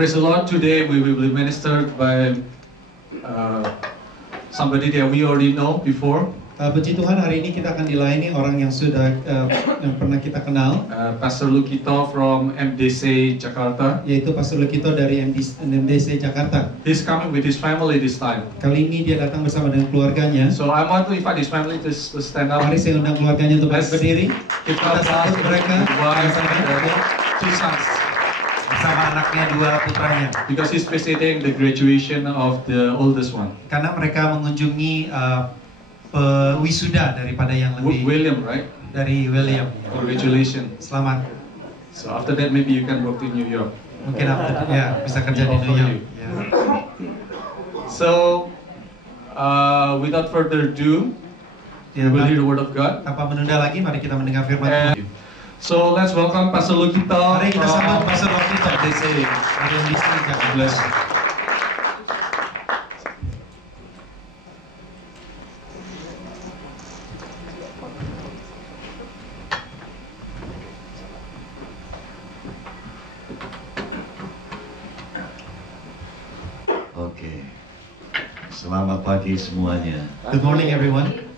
Praise the Lord. Today we will be ministered by somebody that we already know before. Puji Tuhan, hari ini kita akan dilayani orang yang sudah yang pernah kita kenal, Pastor Lukito from MDC Jakarta. yaitu Pastor Lukito dari MDC Jakarta. He's coming with his family this time. Kali ini dia datang bersama dengan keluarganya. So I want to invite his family to stand up. Mari saya undang keluarganya untuk berdiri. Kita Kita sambut mereka wife and two sons. bersama anaknya, dua putranya. Because he's visiting the graduation of the oldest one. Karena mereka mengunjungi wisuda daripada yang lebih William, right? dari William. Congratulations. Selamat. So after that maybe you can work to New York. Mungkin ya bisa kerja di New York. Ya. So without further ado, Ya, we'll hear the word of God. tanpa menunda lagi, mari kita mendengar firman Tuhan. So let's welcome Pastor Lukito. Mari kita sambut from Pastor Lukito MDC. dari MDC Jakarta. Bless. Oke, selamat pagi semuanya. Good morning, everyone.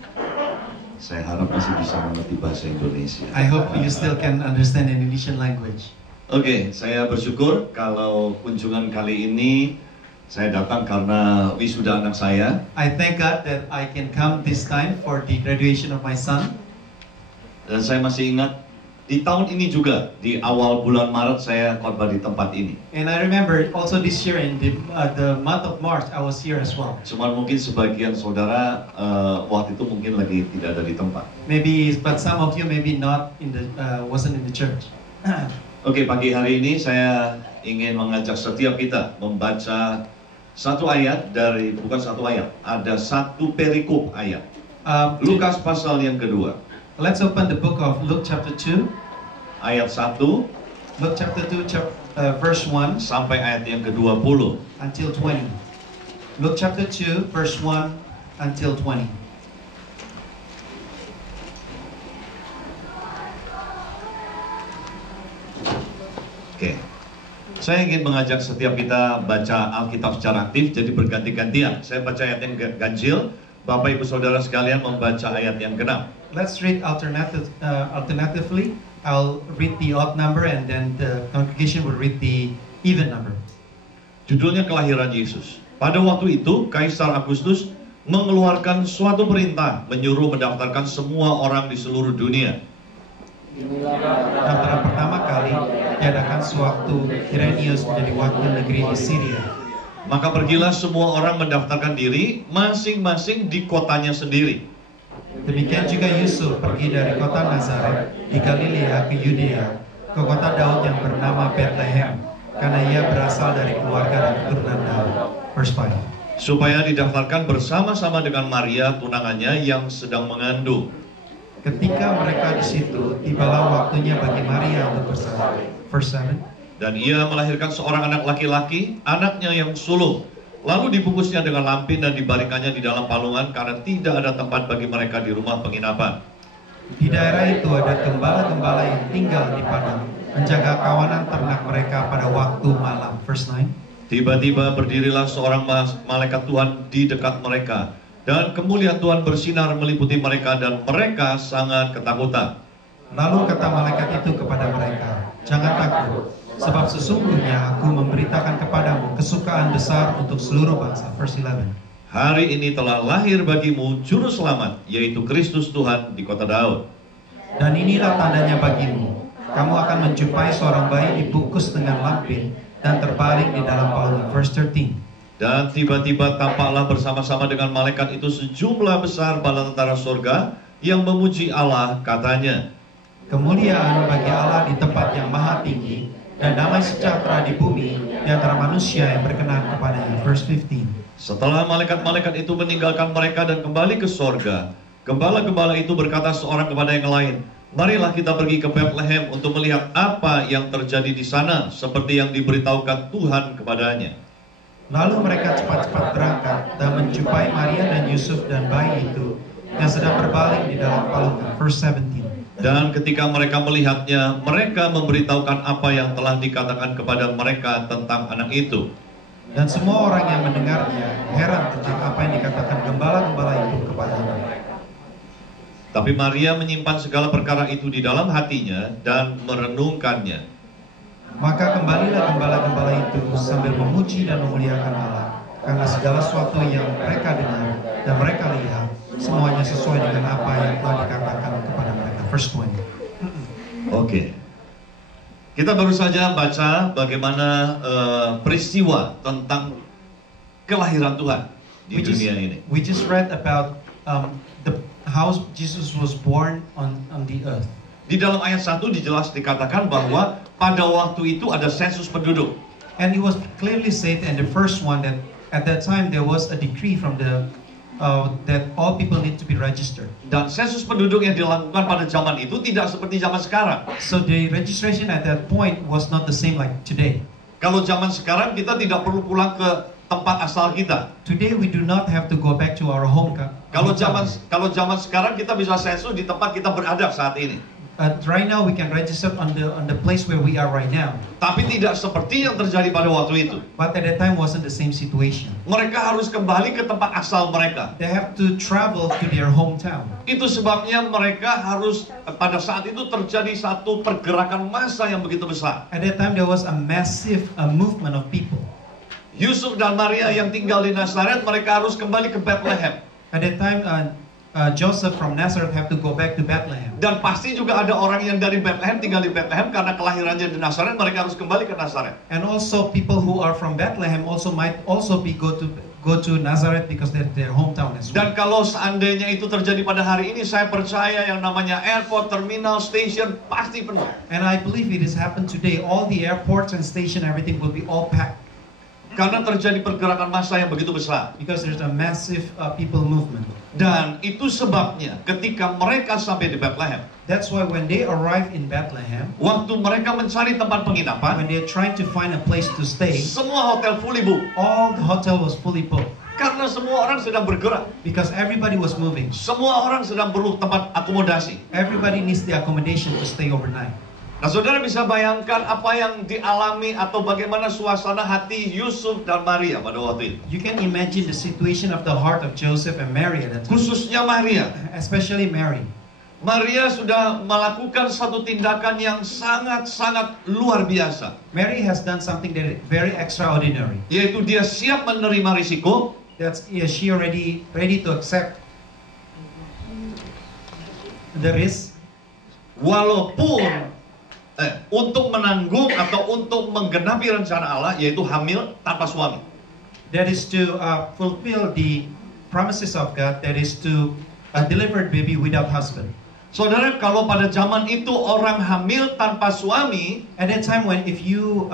Saya harap masih bisa mengerti bahasa Indonesia. I hope you still can understand Indonesian language. Oke, saya bersyukur kalau kunjungan kali ini saya datang karena wisuda anak saya. I thank God that I can come this time for the graduation of my son. Dan saya masih ingat di tahun ini juga, di awal bulan Maret saya khotbah di tempat ini. And I remember also this year in the month of March, I was here as well. Cuman mungkin sebagian saudara waktu itu mungkin lagi tidak ada di tempat. Maybe, but some of you maybe not in the wasn't in the church. Oke, pagi hari ini saya ingin mengajak setiap kita membaca satu ayat dari, bukan satu ayat, ada satu perikop ayat. Lukas pasal yang kedua. Let's open the book of Luke chapter 2. Ayat 1 Luke chapter 2, verse 1 sampai ayat yang ke-20. until 20. Luke chapter 2, verse 1 until 20. Oke. Saya ingin mengajak setiap kita baca Alkitab secara aktif, jadi berganti-gantian. Saya baca ayat yang ganjil, Bapak Ibu Saudara sekalian membaca ayat yang genap. Let's read alternatively. I'll read the odd number and then the congregation will read the even number. Judulnya Kelahiran Yesus. Pada waktu itu, Kaisar Agustus mengeluarkan suatu perintah menyuruh mendaftarkan semua orang di seluruh dunia. Daftaran pertama kali diadakan sewaktu Quirinius menjadi wakil negeri di Syria. Maka pergilah semua orang mendaftarkan diri masing-masing di kotanya sendiri. Demikian juga Yusuf pergi dari kota Nazaret di Galilea ke Yudea, ke kota Daud yang bernama Bethlehem, karena ia berasal dari keluarga dan keturunan Daud. Verse 5. Supaya didaftarkan bersama-sama dengan Maria tunangannya yang sedang mengandung. Ketika mereka di situ, tibalah waktunya bagi Maria untuk bersalin. Verse 7. Dan ia melahirkan seorang anak laki-laki, anaknya yang sulung. Lalu dibungkusnya dengan lampin dan dibaringkannya di dalam palungan karena tidak ada tempat bagi mereka di rumah penginapan. Di daerah itu ada gembala-gembala yang tinggal di padang, menjaga kawanan ternak mereka pada waktu malam. Verse 9. Tiba-tiba berdirilah seorang malaikat Tuhan di dekat mereka. Dan kemuliaan Tuhan bersinar meliputi mereka dan mereka sangat ketakutan. Lalu kata malaikat itu kepada mereka, "Jangan takut, sebab sesungguhnya aku memberitakan kepadamu kesukaan besar untuk seluruh bangsa." Verse 11. Hari ini telah lahir bagimu juru selamat, yaitu Kristus Tuhan di kota Daud. Dan inilah tandanya bagimu, kamu akan menjumpai seorang bayi dibungkus dengan lampin dan terbaring di dalam palungan. Verse 13. Dan tiba-tiba tampaklah bersama-sama dengan malaikat itu sejumlah besar bala tentara surga yang memuji Allah, katanya, "Kemuliaan bagi Allah di tempat yang maha tinggi, dan damai sejahtera di bumi di antara manusia yang berkenan kepadanya." Verse 15. Setelah malaikat-malaikat itu meninggalkan mereka dan kembali ke sorga, gembala-gembala itu berkata seorang kepada yang lain, "Marilah kita pergi ke Bethlehem untuk melihat apa yang terjadi di sana, seperti yang diberitahukan Tuhan kepadanya." Lalu mereka cepat-cepat berangkat dan menjumpai Maria dan Yusuf dan bayi itu yang sedang berbaring di dalam palungan. Verse 17. Dan ketika mereka melihatnya, mereka memberitahukan apa yang telah dikatakan kepada mereka tentang anak itu. Dan semua orang yang mendengarnya heran tentang apa yang dikatakan gembala-gembala itu kepadanya. Tapi Maria menyimpan segala perkara itu di dalam hatinya dan merenungkannya. Maka kembalilah gembala-gembala itu sambil memuji dan memuliakan Allah, karena segala sesuatu yang mereka dengar dan mereka lihat semuanya sesuai dengan apa yang telah dikatakan kepada mereka. Verse 20. Oke. Kita baru saja baca bagaimana peristiwa tentang kelahiran Tuhan di dunia ini. We just read about how Jesus was born on the earth. Di dalam ayat 1 dijelas dikatakan bahwa pada waktu itu ada sensus penduduk. And it was clearly said in the first one that at that time there was a decree from the that all people need to be registered. Dan sensus penduduk yang dilakukan pada zaman itu tidak seperti zaman sekarang. So the registration at that point was not the same like today. Kalau zaman sekarang kita tidak perlu pulang ke tempat asal kita. Today we do not have to go back to our home. Kalau zaman sekarang kita bisa sensus di tempat kita berada saat ini. Right now we can register on the place where we are right now. Tapi tidak seperti yang terjadi pada waktu itu. But at that time wasn't the same situation. Mereka harus kembali ke tempat asal mereka. They have to travel to their hometown. Itu sebabnya mereka harus, pada saat itu terjadi satu pergerakan massa yang begitu besar. At that time there was a massive movement of people. Yusuf dan Maria yang tinggal di Nazaret, mereka harus kembali ke Bethlehem. At that time Joseph from Nazareth have to go back to Bethlehem. Dan pasti juga ada orang yang dari Bethlehem tinggal di Bethlehem karena kelahirannya di Nazaret, mereka harus kembali ke Nazaret. And also people who are from Bethlehem also might also be go to Nazareth because they're their hometown as well. Dan kalau seandainya itu terjadi pada hari ini, saya percaya yang namanya airport, terminal, station pasti penuh. And I believe it has happened today. All the airports and station, everything will be all packed. Karena terjadi pergerakan massa yang begitu besar. Because there's a massive people movement. Dan itu sebabnya ketika mereka sampai di Bethlehem, that's why when they arrive in Bethlehem, waktu mereka mencari tempat penginapan, when they're trying to find a place to stay, semua hotel fully booked. all the hotel was fully booked. Karena semua orang sedang bergerak. Because everybody was moving. Semua orang sedang perlu tempat akomodasi. Everybody needs the accommodation to stay overnight. Nah, saudara bisa bayangkan apa yang dialami atau bagaimana suasana hati Yusuf dan Maria pada waktu itu. You can imagine the situation of the heart of Joseph and Mary at that time. Khususnya Maria. Especially Mary. Maria sudah melakukan satu tindakan yang sangat-sangat luar biasa. Mary has done something that is very extraordinary. Yaitu dia siap menerima risiko. That's she already ready to accept the risk. Walaupun untuk menanggung atau untuk menggenapi rencana Allah, yaitu hamil tanpa suami. That is to fulfill the promises of God. That is to deliver a baby without husband. Saudara, kalau pada zaman itu orang hamil tanpa suami, at that time when if you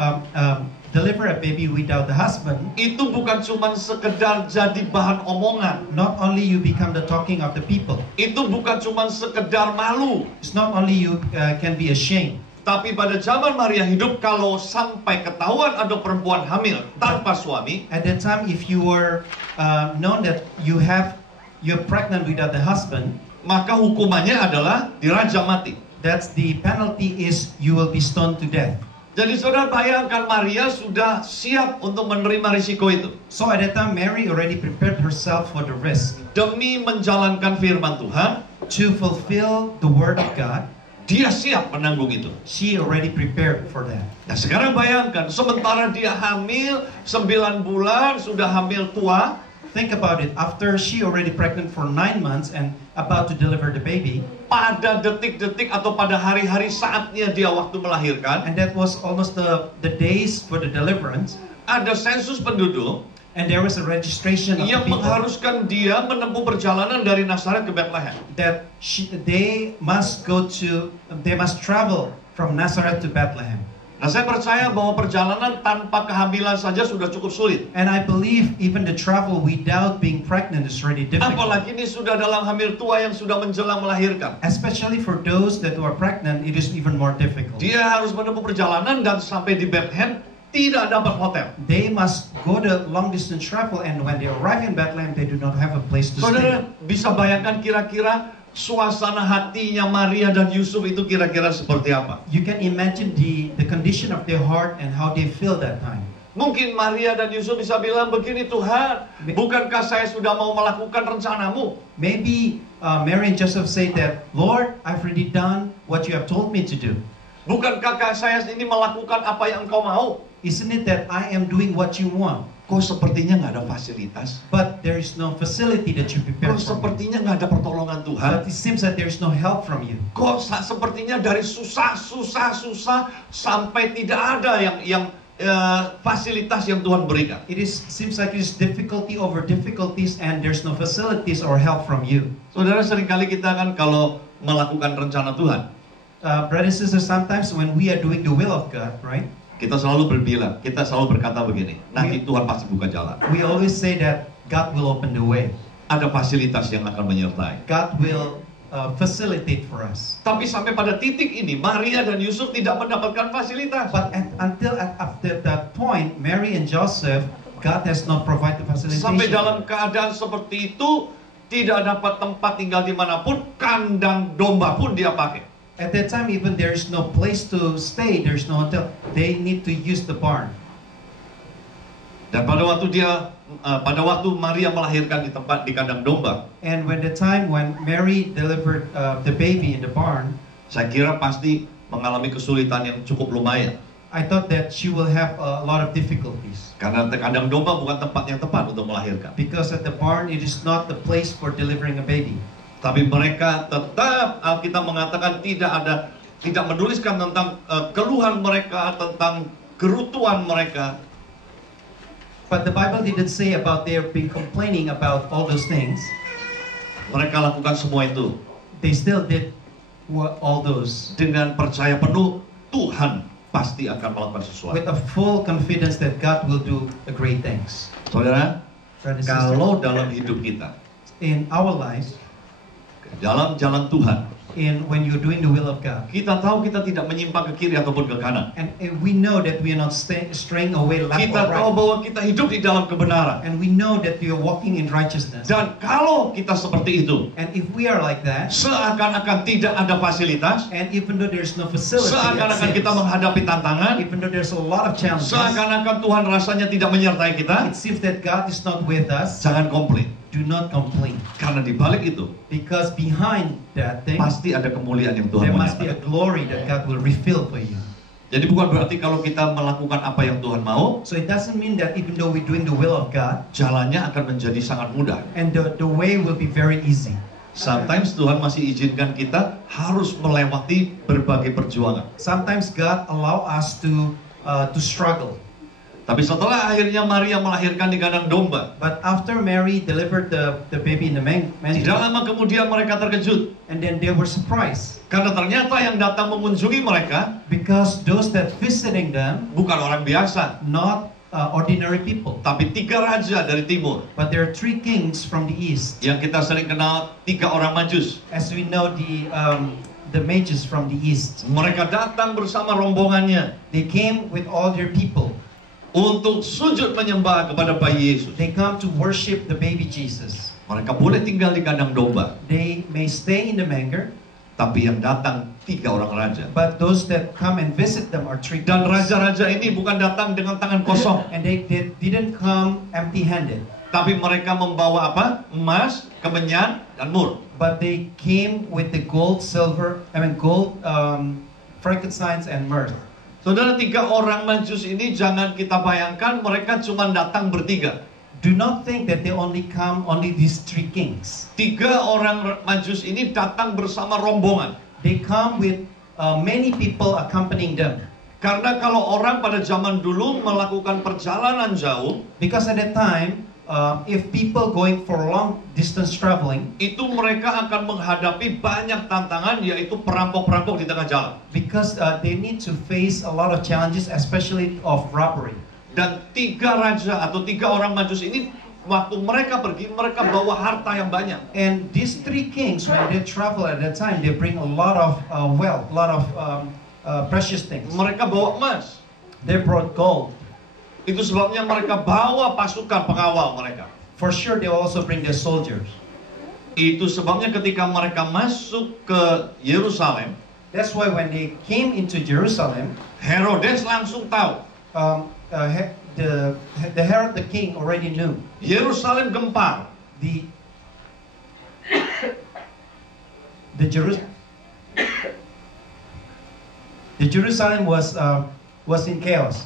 deliver a baby without the husband, itu bukan cuma sekedar jadi bahan omongan. Not only you become the talking of the people. Itu bukan cuma sekedar malu. It's not only you can be ashamed. Tapi pada zaman Maria hidup, kalau sampai ketahuan ada perempuan hamil tanpa suami, at that time if you were known that you're pregnant without the husband, maka hukumannya adalah dirajam mati. That's the penalty is you will be stoned to death. Jadi saudara bayangkan Maria sudah siap untuk menerima risiko itu. So at that time Mary already prepared herself for the risk. Demi menjalankan firman Tuhan, to fulfill the word of God, dia siap menanggung itu. She already prepared for that. Nah sekarang bayangkan, sementara dia hamil 9 bulan, sudah hamil tua. Think about it, after she already pregnant for 9 months and about to deliver the baby. Pada detik-detik atau pada hari-hari saatnya dia waktu melahirkan. And that was almost the days for the deliverance. Ada sensus penduduk. And there was a registration of yang people mengharuskan dia menempuh perjalanan dari Nazaret ke Bethlehem. That they must travel from Nazareth to Bethlehem. Nah, saya percaya bahwa perjalanan tanpa kehamilan saja sudah cukup sulit. And I believe even the travel without being pregnant is really difficult. Apalagi ini sudah dalam hamil tua yang sudah menjelang melahirkan. Especially for those that are pregnant, it is even more difficult. Dia harus menempuh perjalanan dan sampai di Bethlehem tidak dapat hotel. They must go the long distance travel, and when they arrive in Bethlehem, they do not have a place to Saudara stay. bisa bayangkan kira-kira suasana hatinya Maria dan Yusuf itu kira-kira seperti apa? You can imagine the condition of their heart and how they feel that time. Mungkin Maria dan Yusuf bisa bilang begini, Tuhan, bukankah saya sudah mau melakukan rencanamu? Maybe Mary and Joseph say that, Lord, I've already done what you have told me to do. Bukankah saya ini melakukan apa yang engkau mau? Isn't it that I am doing what you want? Kok sepertinya nggak ada fasilitas? But there is no facility that you Kok prepare for me. sepertinya nggak ada pertolongan Tuhan? But it seems that there is no help from you. Kok sepertinya dari susah sampai tidak ada yang fasilitas yang Tuhan berikan? Seems like it is difficulty over difficulties, and there's no facilities or help from you. Saudara, seringkali kita kan kalau melakukan rencana Tuhan, Brothers and sisters, sometimes when we are doing the will of God, right? kita selalu berkata begini, nanti Tuhan pasti buka jalan. We always say that God will open the way. Ada fasilitas yang akan menyertai. God will facilitate for us. Tapi sampai pada titik ini, Maria dan Yusuf tidak mendapatkan fasilitas. But until that point, Mary and Joseph, God has not provided the Sampai facilitation. dalam keadaan seperti itu, tidak dapat tempat tinggal dimanapun, kandang domba pun dia pakai. At that time, even there is no place to stay, there is no hotel. They need to use the barn. Dan pada waktu Maria melahirkan di kandang domba, And when Mary delivered the baby in the barn, saya kira pasti mengalami kesulitan yang cukup lumayan. I thought that she will have a lot of difficulties. Karena kandang domba bukan tempat yang tepat untuk melahirkan. Because at the barn, it is not the place for delivering a baby. Tapi mereka tetap, Alkitab mengatakan tidak menuliskan tentang keluhan mereka, tentang kerutuan mereka. But the Bible didn't say about their being complaining about all those things. Mereka lakukan semua itu They still did all those dengan percaya penuh Tuhan pasti akan melakukan sesuatu. with a full confidence that God will do a great things. Saudara, Brothers and kalau dalam hidup kita, sisters, in our lives, dalam jalan Tuhan, when you're doing the will of God, kita tahu kita tidak menyimpang ke kiri ataupun ke kanan. and we know that we are not straying away left Kita or tahu right, bahwa kita hidup di dalam kebenaran. and we know that we are walking in righteousness. Dan kalau kita seperti itu, And if we are like that, seakan-akan tidak ada fasilitas, and even though there's no facility, it seakan-akan kita seems, menghadapi tantangan, even though there's a lot of challenges, seakan-akan Tuhan rasanya tidak menyertai kita, it seems that God is not with us. jangan komplain. Do not complain, Karena di balik itu, because behind that thing, pasti ada kemuliaan yang Tuhan there mau must be a nyatakan. glory that God will reveal for you. Jadi bukan berarti kalau kita melakukan apa yang Tuhan mau, So it doesn't mean that even though we're doing the will of God, jalannya akan menjadi sangat mudah. and the way will be very easy. Sometimes Tuhan masih izinkan kita harus melewati berbagai perjuangan. Sometimes God allow us to struggle. Tapi setelah akhirnya Maria melahirkan di kandang domba, But after Mary delivered the baby in the tidak manger, lama kemudian mereka terkejut. and then they were surprised Karena ternyata yang datang mengunjungi mereka because those that visiting them, bukan orang biasa, not ordinary people, tapi 3 raja dari timur. but there are 3 kings from the east. Yang kita sering kenal 3 orang Majus. As we know, the mages from the east, Mereka datang bersama rombongannya they came with all their people. untuk sujud menyembah kepada bayi Yesus. They come to worship the baby Jesus. Mereka boleh tinggal di kandang domba, They may stay in the manger, tapi yang datang 3 orang raja. but those that come and visit them are 3 Dan kings. raja-raja ini bukan datang dengan tangan kosong, And they didn't come empty-handed, tapi mereka membawa apa? Emas, kemenyan, dan mur. but they came with the gold, frankincense, and myrrh. Saudara, 3 orang Majus ini jangan kita bayangkan mereka cuma datang bertiga. Do not think that they only these 3 kings. 3 orang Majus ini datang bersama rombongan. They come with many people accompanying them. Karena kalau orang pada zaman dulu melakukan perjalanan jauh, Because at that time, if people going for long distance traveling, itu mereka akan menghadapi banyak tantangan, yaitu perampok-perampok di tengah jalan. because they need to face a lot of challenges, especially of robbery. Dan 3 raja atau 3 orang Majus ini, waktu mereka pergi, mereka bawa harta yang banyak. And these 3 kings, when they travel at that time, they bring a lot of wealth, a lot of precious things. Mereka bawa emas, They brought gold, Itu sebabnya mereka bawa pasukan pengawal mereka. For sure, they will also bring their soldiers. Itu sebabnya ketika mereka masuk ke Yerusalem, That's why when they came into Jerusalem, Herodes langsung tahu. The Herod the king already knew. Yerusalem gempar. The Jerusalem was in chaos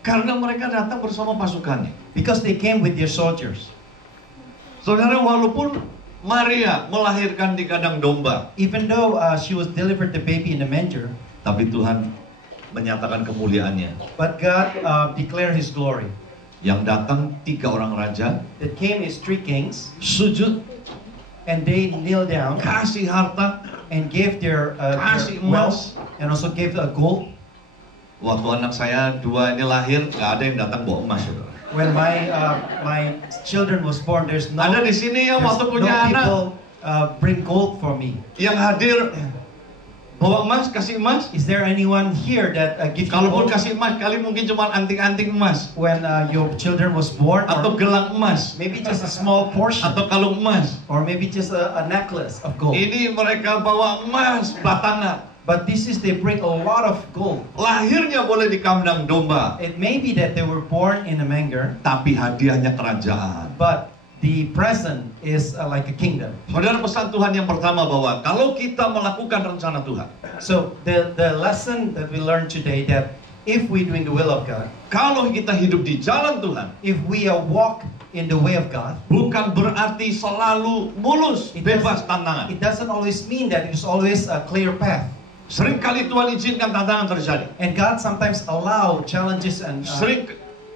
Karena mereka datang bersama pasukannya. because they came with their soldiers. Saudara, walaupun Maria melahirkan di kandang domba, Even though she was delivered the baby in the manger, tapi Tuhan menyatakan kemuliaannya. but God declared His glory. Yang datang 3 orang raja, That came is 3 kings, sujud, and they kneeled down kasih harta, and gave their kasih wealth, emas. and also gave gold. Waktu anak saya 2 ini lahir, nggak ada yang datang bawa emas. Saudara. When my children was born, there's no Ada di sini yang waktu punya anak, people bring gold for me. yang hadir bawa emas, kasih emas. Is there anyone here that gives you Kalaupun gold kasih emas, kali mungkin cuma anting-anting emas, when your children was born, atau or gelang emas, maybe just a small portion, atau kalung emas. or maybe just a necklace of gold? Ini mereka bawa emas batangan. But this is, they bring a lot of gold. Lahirnya boleh di kandang domba, It may be that they were born in a manger, tapi hadiahnya kerajaan. but the present is like a kingdom. Saudara, pesan Tuhan yang pertama bahwa kalau kita melakukan rencana Tuhan, So the lesson that we learned today, that if we doing the will of God, kalau kita hidup di jalan Tuhan, if we walk in the way of God, bukan berarti selalu mulus, It bebas doesn't- tantangan. it doesn't always mean that it's always a clear path. Seringkali Tuhan izinkan tantangan terjadi. And God sometimes allow challenges and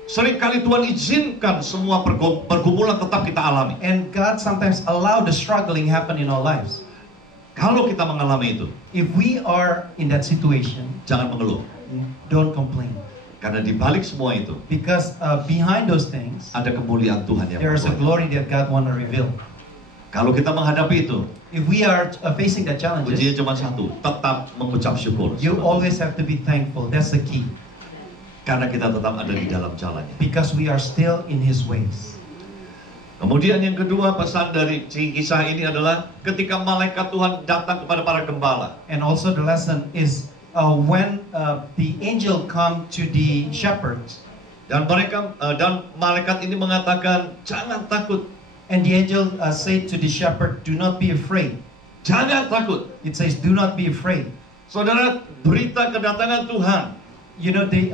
Seringkali Tuhan izinkan semua pergumulan tetap kita alami. and God sometimes allow the struggling happen in our lives. Kalau kita mengalami itu, If we are in that situation, jangan mengeluh. don't complain, Karena di balik semua itu, because behind those things ada kemuliaan Tuhan yang there is a berbuat. glory that God want to reveal. Kalau kita menghadapi itu, If we are facing that kuncinya challenges, cuma satu, tetap mengucap syukur. you always have to be thankful. That's the key, Karena kita tetap ada di dalam jalannya. because we are still in His ways. Kemudian yang kedua, pesan dari kisah ini adalah ketika malaikat Tuhan datang kepada para gembala. And also the lesson is when the angel come to the shepherds, Dan malaikat ini mengatakan, jangan takut, and the angel said to the shepherd, "Do not be afraid." jangan takut. It says, "Do not be afraid." Saudara, berita kedatangan Tuhan You know, the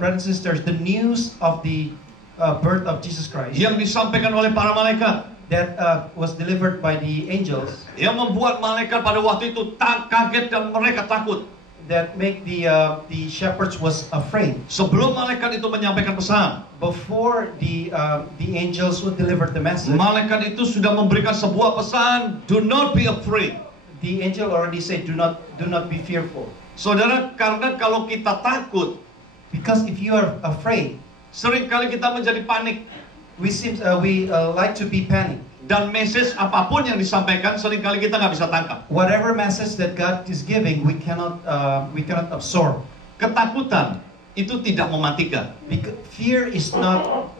brothers and sisters, the news of the birth of Jesus Christ yang disampaikan oleh para malaikat, that was delivered by the angels, yang membuat malaikat pada waktu itu kaget dan mereka takut. that make the shepherds was afraid. Sebelum malaikat itu menyampaikan pesan, Before the angels who delivered the message, malaikat itu sudah memberikan sebuah pesan, do not be afraid. the angel already said, do not be fearful. Saudara, karena kalau kita takut, Because if you are afraid, seringkali kita menjadi panik. we like to be panic. Dan message apapun yang disampaikan, seringkali kita nggak bisa tangkap. Whatever message that God is giving, we cannot absorb. Ketakutan itu tidak mematikan, Because fear is not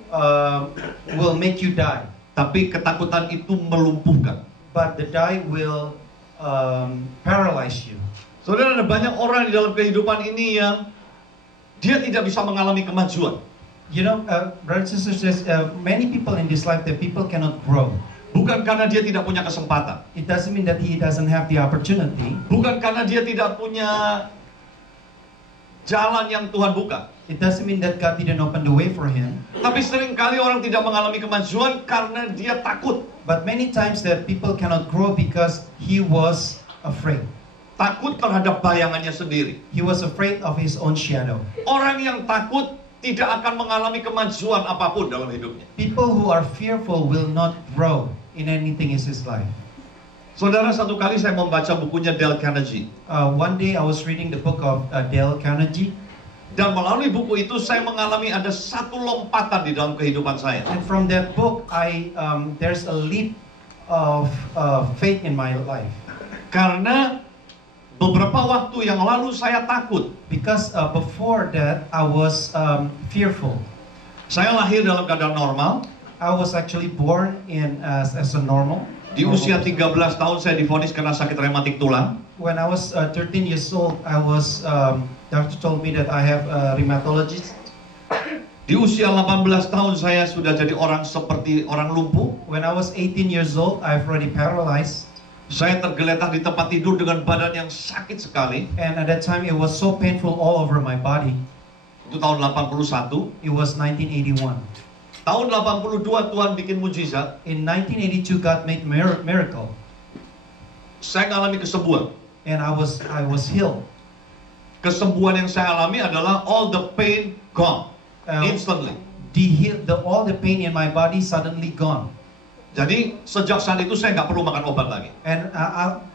will make you die, tapi ketakutan itu melumpuhkan. but the die will paralyze you. Saudara, ada banyak orang di dalam kehidupan ini yang dia tidak bisa mengalami kemajuan. You know, brothers and sisters, many people in this life, that people cannot grow. Bukan karena dia tidak punya kesempatan, It doesn't mean that he doesn't have the opportunity. bukan karena dia tidak punya jalan yang Tuhan buka. It doesn't mean that God didn't open the way for him. Tapi seringkali orang tidak mengalami kemajuan karena dia takut. But many times that people cannot grow because he was afraid. Takut terhadap bayangannya sendiri. He was afraid of his own shadow. Orang yang takut tidak akan mengalami kemajuan apapun dalam hidupnya. People who are fearful will not grow in anything in his life. Saudara, satu kali saya membaca bukunya Dale Carnegie. One day I was reading the book of Dale Carnegie. Dan melalui buku itu saya mengalami ada satu lompatan di dalam kehidupan saya. And from that book, there's a leap of faith in my life. Karena beberapa waktu yang lalu saya takut. Because before that, I was fearful. Saya lahir dalam keadaan normal. I was actually born in as a normal. Di usia 13 tahun saya divonis karena sakit rematik tulang. When I was 13 years old, doctor told me that I have a rheumatologist. Di usia 18 tahun saya sudah jadi orang seperti orang lumpuh. When I was 18 years old, I've already paralyzed. Saya tergeletak di tempat tidur dengan badan yang sakit sekali. And at that time, it was so painful all over my body. Itu tahun 81. It was 1981. Tahun 82 Tuhan bikin mujizat. In 1982, God made miracle, Saya mengalami kesembuhan. and I was healed. Kesembuhan yang saya alami adalah all the pain gone Uh, instantly. All the pain in my body suddenly gone. Jadi sejak saat itu saya nggak perlu makan obat lagi. And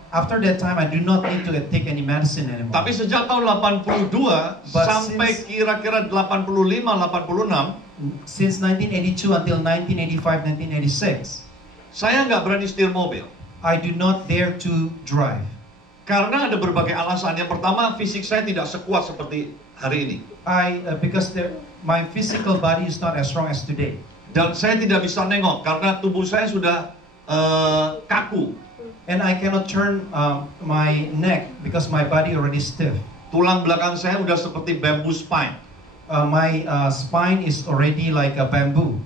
after that time, I do not need to take any medicine anymore. Tapi sejak tahun 82 But sampai kira-kira 85-86, Since 1982 until 1985, 1986, saya nggak berani setir mobil. I do not dare to drive. Karena ada berbagai alasan. Yang pertama, fisik saya tidak sekuat seperti hari ini. Because my physical body is not as strong as today. Dan saya tidak bisa nengok karena tubuh saya sudah kaku. And I cannot turn my neck because my body already stiff. Tulang belakang saya udah seperti bamboo spine. My spine is already like a bamboo.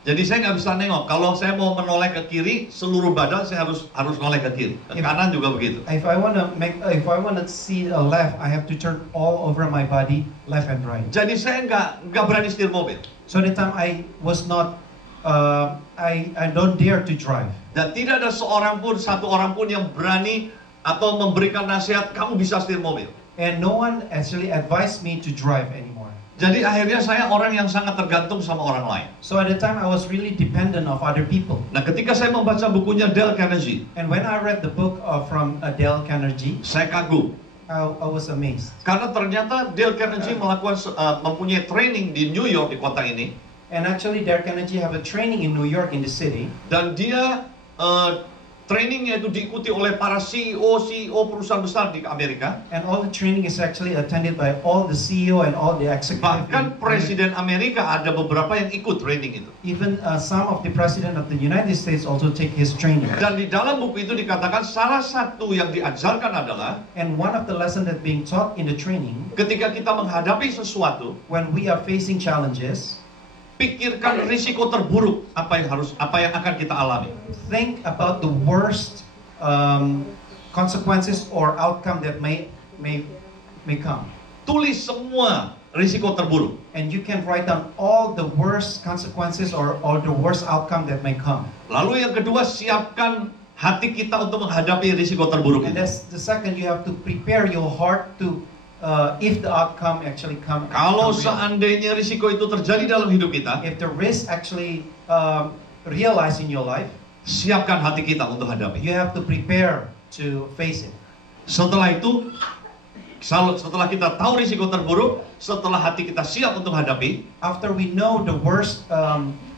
Jadi saya nggak bisa nengok. Kalau saya mau menoleh ke kiri, seluruh badan saya harus noleh ke kiri. Ke kanan juga begitu. If I want to see a left, I have to turn all over my body, left and right. Jadi saya nggak berani setir mobil. So at the time I was not, I don't dare to drive. Dan tidak ada satu orang pun yang berani atau memberikan nasihat kamu bisa setir mobil. And no one actually advised me to drive anymore. Jadi akhirnya saya orang yang sangat tergantung sama orang lain. So at the time I was really dependent of other people. Nah, ketika saya membaca bukunya Dale Carnegie, And when I read the book from Dale Carnegie, saya kagum. I was amazed. Karena ternyata Dale Carnegie mempunyai training di New York, di kota ini. And actually Dale Carnegie have a training in New York in the city. Dan dia trainingnya itu diikuti oleh para CEO perusahaan besar di Amerika. And all the training is actually attended by all the CEO and all the executive. Bahkan Presiden Amerika ada beberapa yang ikut training itu. Even some of the president of the United States also take his training. Dan di dalam buku itu dikatakan salah satu yang diajarkan adalah And one of the lessons that being taught in the training, ketika kita menghadapi sesuatu, when we are facing challenges, pikirkan risiko terburuk apa yang akan kita alami. think about the worst consequences or outcome that may come. Tulis semua risiko terburuk. And you can write down all the worst consequences or the worst outcome that may come. Lalu yang kedua, siapkan hati kita untuk menghadapi risiko terburuk And itu. that's the second, you have to prepare your heart to if the outcome actually come. Kalau real. seandainya risiko itu terjadi dalam hidup kita, If the risk actually realize in your life, siapkan hati kita untuk hadapi. you have to prepare to face it. Setelah itu, setelah kita tahu risiko terburuk, setelah hati kita siap untuk hadapi, After we know the worst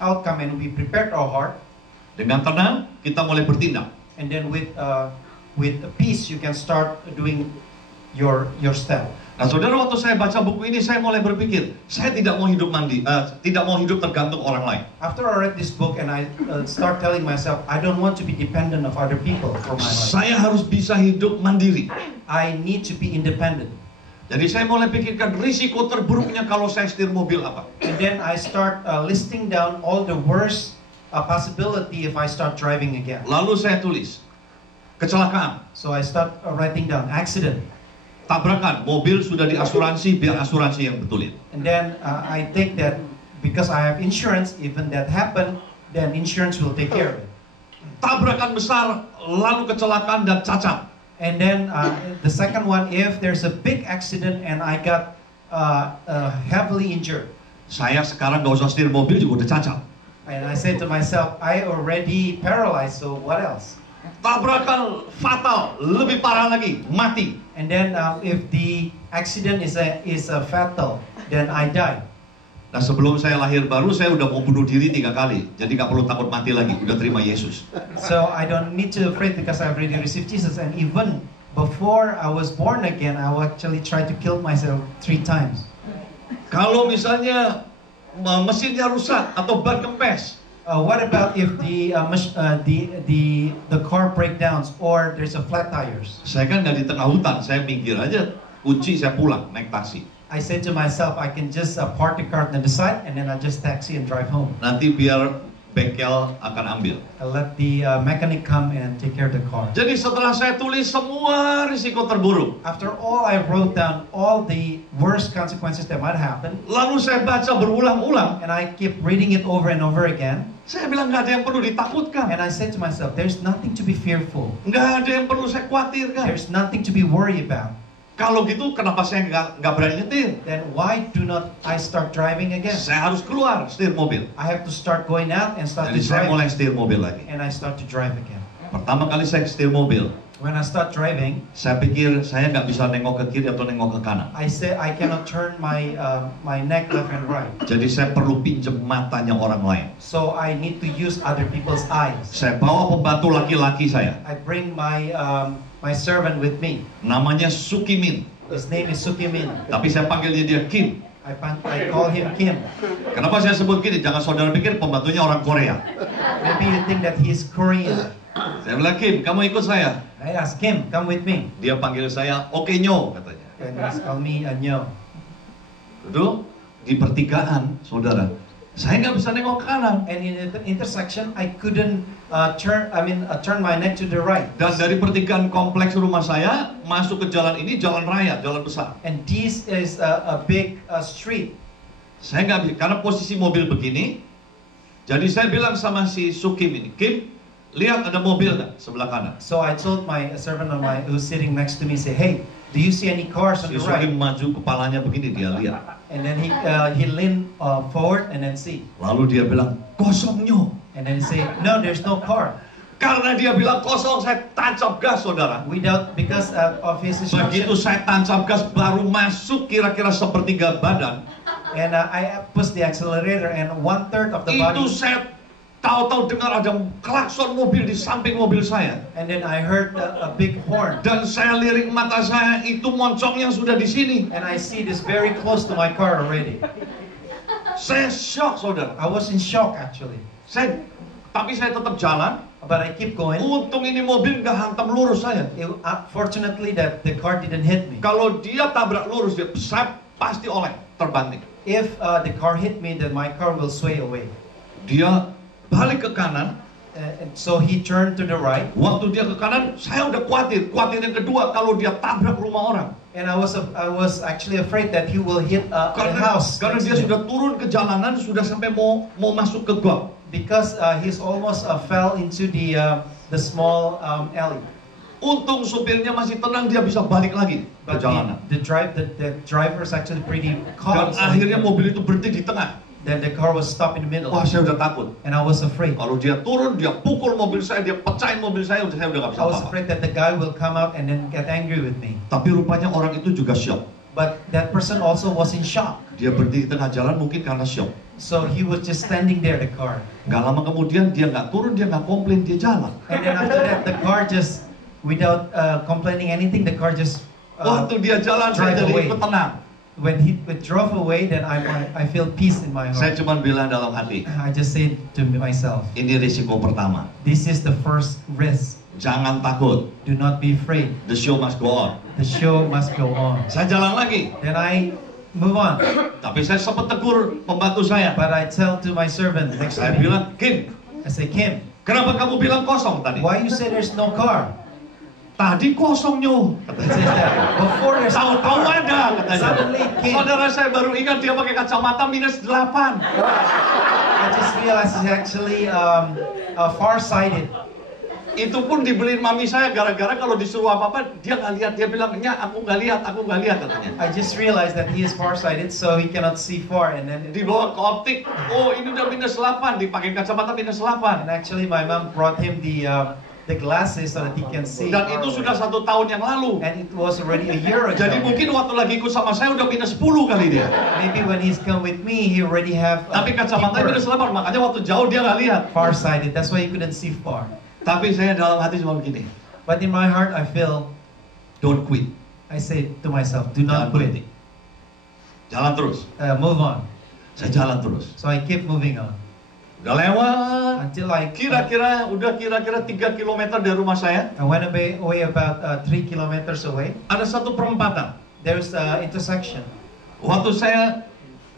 outcome and we prepared our heart, dengan tenang kita mulai bertindak. and then with peace you can start doing your step. Nah, saudara, waktu saya baca buku ini, saya mulai berpikir, saya tidak mau hidup tergantung orang lain. After I read this book and I start telling myself, I don't want to be dependent of other people for my life. Saya harus bisa hidup mandiri. I need to be independent. Jadi saya mulai pikirkan risiko terburuknya kalau saya setir mobil apa. And then I start listing down all the worst possibility if I start driving again. Lalu saya tulis, kecelakaan, So I start writing down accident. tabrakan, mobil sudah diasuransi, biar asuransi yang betulin. And then I think that because I have insurance, even that happen, then insurance will take care of it. Tabrakan besar, lalu kecelakaan dan cacat. And then the second one, if there's a big accident and I got heavily injured, Saya sekarang nggak usah setir mobil juga udah cacat. and I say to myself, I already paralyzed, so what else? Tabrakan fatal, lebih parah lagi, mati. And then if the accident is a fatal, then I die. Nah, sebelum saya lahir baru, saya udah mau bunuh diri 3 kali. Jadi nggak perlu takut mati lagi, udah terima Yesus. So I don't need to afraid because I've already received Jesus. And even before I was born again, I will actually try to kill myself 3 times. Kalau misalnya mesinnya rusak atau ban kempes? What about if the car breakdowns or there's a flat tires? Saya kan nggak di tengah hutan, saya minggir aja, kunci saya pulang naik taksi. I said to myself, I can just park the car on the side and then I just taxi and drive home. Nanti biar bengkel akan ambil. I let the mechanic come and take care of the car. Jadi setelah saya tulis semua risiko terburuk, After all, I wrote down all the worst consequences that might happen, lalu saya baca berulang-ulang, and I keep reading it over and over again. saya bilang nggak ada yang perlu ditakutkan, And I said to myself, there's nothing to be fearful. nggak ada yang perlu saya khawatirkan. There's nothing to be worried about. Kalau gitu kenapa saya nggak berani nyetir? Then why do not I start driving again? Saya harus keluar setir mobil. I have to start going out and start Jadi to saya drive. mulai setir mobil lagi. And I start to drive again. Pertama kali saya setir mobil, When I start driving, saya pikir saya nggak bisa nengok ke kiri atau nengok ke kanan. I say I cannot turn my my neck left and right. Jadi saya perlu pinjam matanya orang lain. So I need to use other people's eyes. Saya bawa pembantu laki-laki saya, I bring my my servant with me. namanya Sukimin. His name is Sukimin. Tapi saya panggilnya dia Kim. I call him Kim. Kenapa saya sebut gini? Jangan saudara pikir pembantunya orang Korea. Maybe you think that he's Korean. Saya bilang, Kim, kamu ikut saya. I asked Kim, come with me. Dia panggil saya, oke nyo, katanya. And he called me Anyo. Duduk di pertigaan, saudara. Saya nggak bisa nengok ke kanan. And in the intersection, I couldn't turn my neck to the right. Dan dari pertigaan kompleks rumah saya, masuk ke jalan ini, jalan raya, jalan besar. And this is a big street. Saya nggak bisa, karena posisi mobil begini. Jadi saya bilang sama si Sukim ini, Kim, lihat ada mobil nggak sebelah kanan? So I told my servant of mine who's sitting next to me, say, hey, do you see any cars on Si the right? Sukim maju kepalanya begini, dia lihat. And then he leaned forward and then see. Lalu dia bilang, kosong nyo. And then he say, no, there's no car. Karena dia bilang kosong, saya tancap gas, saudara. Because of his Begitu instruction. saya tancap gas, baru masuk kira-kira sepertiga badan. And I push the accelerator and 1/3 of the Itu body. saya tahu-tahu dengar ada klakson mobil di samping mobil saya. And then I heard a big horn. Dan saya lirik mata saya, itu moncongnya sudah di sini. And I see this very close to my car already. Saya shock, saudara. I was in shock actually. Tapi saya tetap jalan. But I keep going. Untung ini mobil nggak hantam lurus saya. Fortunately that the car didn't hit me. Kalau dia tabrak lurus, saya pasti oleng, terbanting. If the car hit me, then my car will sway away. Dia balik ke kanan. And so he turned to the right. Waktu dia ke kanan, saya udah khawatir. Khawatir yang kedua, kalau dia tabrak rumah orang. And I was actually afraid that he will hit a house. Karena next dia to him. sudah turun ke jalanan, sudah sampai mau masuk ke got. Because he's almost fell into the small alley. Untung supirnya masih tenang, dia bisa balik lagi ke But jalanan. the driver is actually pretty calm. Dan akhirnya mobil itu berhenti di tengah. Then the car was stopped in the middle. Wah, saya udah takut. And I was afraid. Kalau dia turun, dia pukul mobil saya, dia pecahin mobil saya udah nggak bisa I was apa-apa. afraid that the guy will come out and then get angry with me. Tapi rupanya orang itu juga shock. But that person also was in shock. Dia berhenti di tengah jalan mungkin karena shock. So he was just standing there, the car. Nggak lama kemudian dia nggak turun, dia nggak komplain, dia jalan. And then after that, the car just, without complaining anything, the car just Waktu dia jalan, saya drive jadi away. ikut tenang. When he drove away, then I feel peace in my Saya heart. cuma bilang dalam hati, I just said to myself, ini risiko pertama. this is the first risk. Jangan takut. Do not be afraid. The show must go on. The show must go on. Saya jalan lagi. Then I move on. Tapi saya sempat tegur pembantu saya. But I tell to my servant next to Saya me, bilang, Kim, I say, Kim, kenapa kamu bilang kosong tadi? why you say there's no car? Tadi kosong nyo. He says that before there's no Tahu-tahu car. ada, katanya. Suddenly came. Saudara saya baru ingat dia pakai kacamata -8. I just realized he's actually farsighted. Itu pun dibeliin mami saya gara-gara kalau disuruh apa-apa dia nggak lihat, dia bilang, "Nya, aku nggak lihat katanya. I just realized that he is farsighted, so he cannot see far. And then, Dibawa ke optik, oh ini udah -8, dipakai kacamata -8. and actually, my mom brought him the glasses so that he can see. Dan itu sudah 1 tahun yang lalu. And it was already a year ago. Jadi mungkin waktu lagi ikut sama saya udah -10 kali dia. Maybe when he's come with me, he already have Tapi kacamatanya -8, makanya waktu jauh dia nggak lihat. farsighted. That's why he couldn't see far. Tapi saya dalam hati cuma begini, But in my heart, I feel, don't quit. I say to myself, do Jangan not berhenti. quit. Jalan terus. Move on. Saya jalan terus. So I keep moving on Udah lewat. until I Kira-kira 3 kilometer dari rumah saya. I went away about 3 kilometers away. Ada satu perempatan. There's an intersection, Waktu saya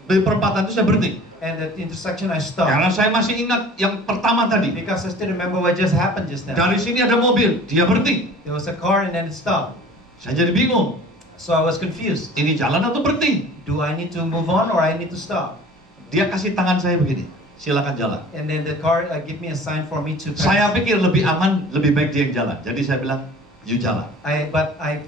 di perempatan itu saya berhenti. and at the intersection I Karena stopped saya masih ingat yang pertama tadi. because I still remember what just happened just now. Dari sini ada mobil, dia berhenti. There was a car and then it stopped. Saya jadi bingung. So I was confused. Ini jalan atau berhenti? Do I need to move on or I need to stop? Dia kasih tangan saya begini. Silakan jalan. And then the car give me a sign for me to pass. Saya pikir lebih aman, lebih baik dia yang jalan. Jadi saya bilang, you jalan.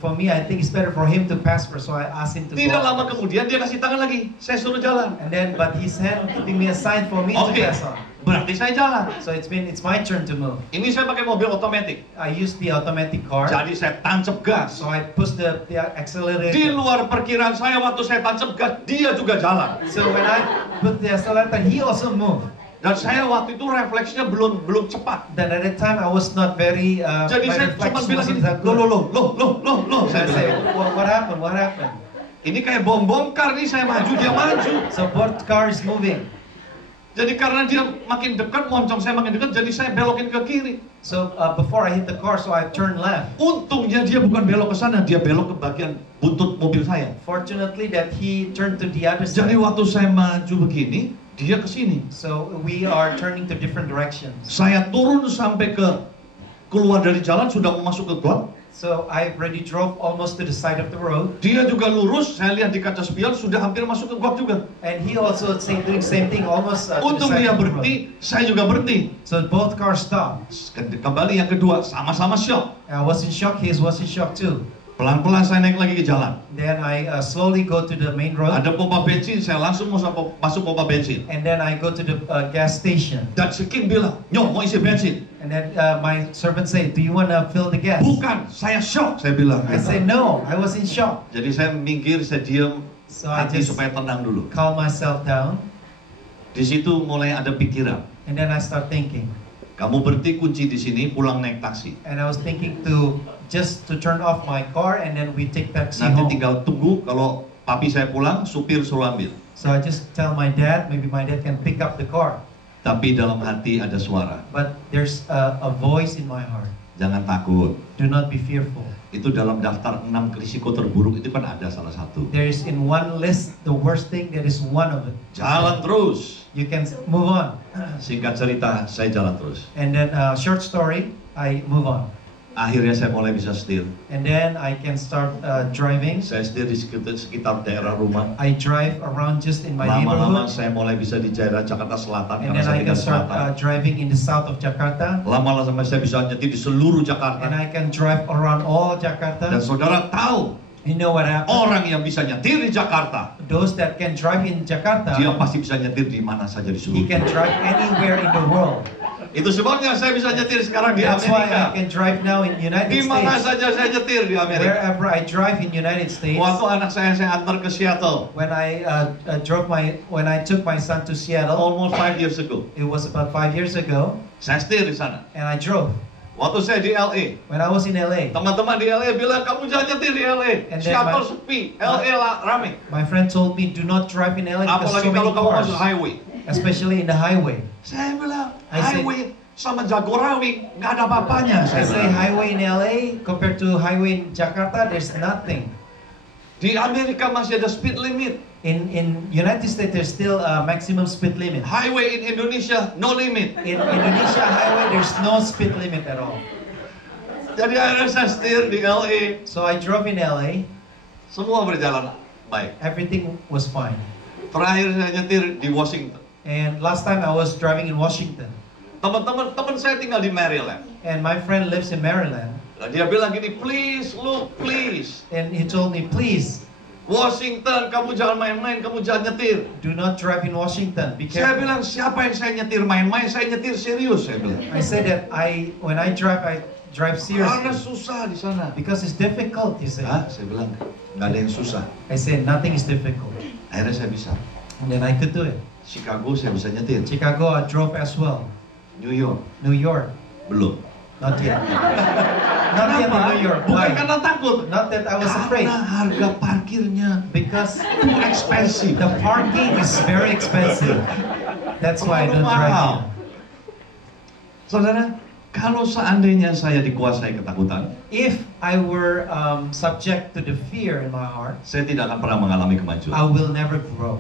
For me, I think it's better for him to pass first. So I asked him to Tidak go. lama kemudian dia kasih tangan lagi. Saya suruh jalan. And then, but his hand giving me a sign for me to Oke, pass on. berarti saya jalan. So it's my turn to move. Ini saya pakai mobil otomatis. I used the automatic car. Jadi saya tancap gas. So I pushed the accelerator. Di luar perkiraan saya waktu saya tancap gas, dia juga jalan. So when I put the accelerator, he also moved. Dan saya waktu itu refleksnya belum cepat. Then at that time I was not very. Jadi my saya reflex cuma bilang wasn't gini, that good. loh. I Saya say, bilang, what happened? What happened? ini kayak bom bongkar nih, saya maju, dia maju. So both cars moving. Jadi karena dia makin dekat, moncong saya makin dekat, jadi saya belokin ke kiri. So before I hit the car, so I turned left. Untungnya dia bukan belok ke sana, dia belok ke bagian buntut mobil saya. Fortunately that he turned to the other side. Jadi waktu saya maju begini, dia ke sini. So we are turning to different directions. Saya turun sampai keluar dari jalan, sudah mau masuk ke got. So I already drove almost to the side of the road, Dia juga lurus, saya lihat di kaca spion, sudah hampir masuk ke got juga. and he also doing same thing almost to the Untung side dia of the road. berhenti, saya juga berhenti. So both cars stopped. Kembali yang kedua, sama-sama shock. I was in shock. He was in shock too. Pelan-pelan saya naik lagi ke jalan. Then I slowly go to the main road, Ada pompa bensin, saya langsung masuk pompa bensin. and then I go to the gas station. Dan Sekin bilang, Nyo mau isi bensin? And then my servant say, "Do you want to fill the gas?" Bukan, saya shock, saya bilang. I say, "No, I was in shock." Jadi saya minggir, saya diam, So I hati just supaya tenang dulu. calm myself down, Di situ mulai ada pikiran. and then I start thinking. Kamu berhenti kunci di sini, pulang naik taksi. And I was thinking just to turn off my car, and then we take taxi Nanti home. tinggal tunggu kalau papi saya pulang, supir suruh ambil. So I just tell my dad, maybe my dad can pick up the car. Tapi dalam hati ada suara. But there's a voice in my heart. Jangan takut. Do not be fearful. Itu dalam daftar 6 risiko terburuk itu kan ada salah satu. There is in one list the worst thing. That is one of it. Jalan terus. You can move on. Singkat cerita, saya jalan terus. And then short story, I move on. Akhirnya saya mulai bisa setir. And then I can start driving. Saya setir di sekitar daerah rumah. I drive around just in my Lama-lama neighborhood. saya mulai bisa di daerah Jakarta Selatan And karena then saya I can tinggal start selatan. driving in the south of Jakarta. Lama-lama saya bisa nyetir di seluruh And Jakarta. I can drive around all Dan Jakarta. saudara tahu, You know what happened? orang yang bisa nyetir di Jakarta, Those that can drive in Jakarta, dia pasti bisa nyetir di mana saja di he seluruh can drive anywhere in the world. Itu sebabnya saya bisa nyetir sekarang di That's why I Amerika. can drive now in United Di mana States. saja saya nyetir di Amerika. Wherever I drive in United States. Waktu anak saya antar ke Seattle, When I took my son to Seattle, almost 5 years ago. it was about 5 years ago, Saya setir di sana. and I drove. Waktu saya di LA, When I was in LA, teman-teman di LA bilang kamu jangan nyetir di LA. And then Seattle my- sepi, LA rame. my friend told me, do not drive in LA because Apalagi so many kalau kamu cars, masuk highway. especially in the highway. Saya bilang, I said- highway sama Jagorawi nggak ada apa-apanya. I Saya say bilang. highway in LA compared to highway in Jakarta, there's nothing. Di Amerika masih ada speed limit. In United States, there's still a maximum speed limit. Highway in Indonesia no limit. In Indonesia highway, there's no speed limit at all. Jadi akhirnya saya setir di LA. So I drove in LA, Semua berjalan baik. everything was fine. Terakhir saya nyetir di Washington. And last time I was driving in Washington, Teman saya tinggal di Maryland. and my friend lives in Maryland, Nah, dia bilang gini, please look, please. and he told me, please, Washington, kamu jangan main-main, kamu jangan nyetir. do not drive in Washington. Be Saya careful. bilang, siapa yang saya nyetir main-main? Saya nyetir serius, saya bilang. I said that when I drive Karena seriously susah di sana. because it's difficult. He said. Hah? Saya bilang, nggak ada yang susah. I said nothing is difficult, Akhirnya saya bisa. and then I could do it. Chicago saya bisa nyetir. Chicago, I drove as well. New York, New York, belum. not yet. Not yet in New York. Bukan Why? karena takut. Not that I was afraid. Karena harga parkirnya Because too expensive. the parking is very expensive. That's why I don't Mahal. drive here. Saudara, kalau seandainya saya dikuasai ketakutan, If I were subject to the fear in my heart, saya tidak akan pernah mengalami I kemajuan. will never grow.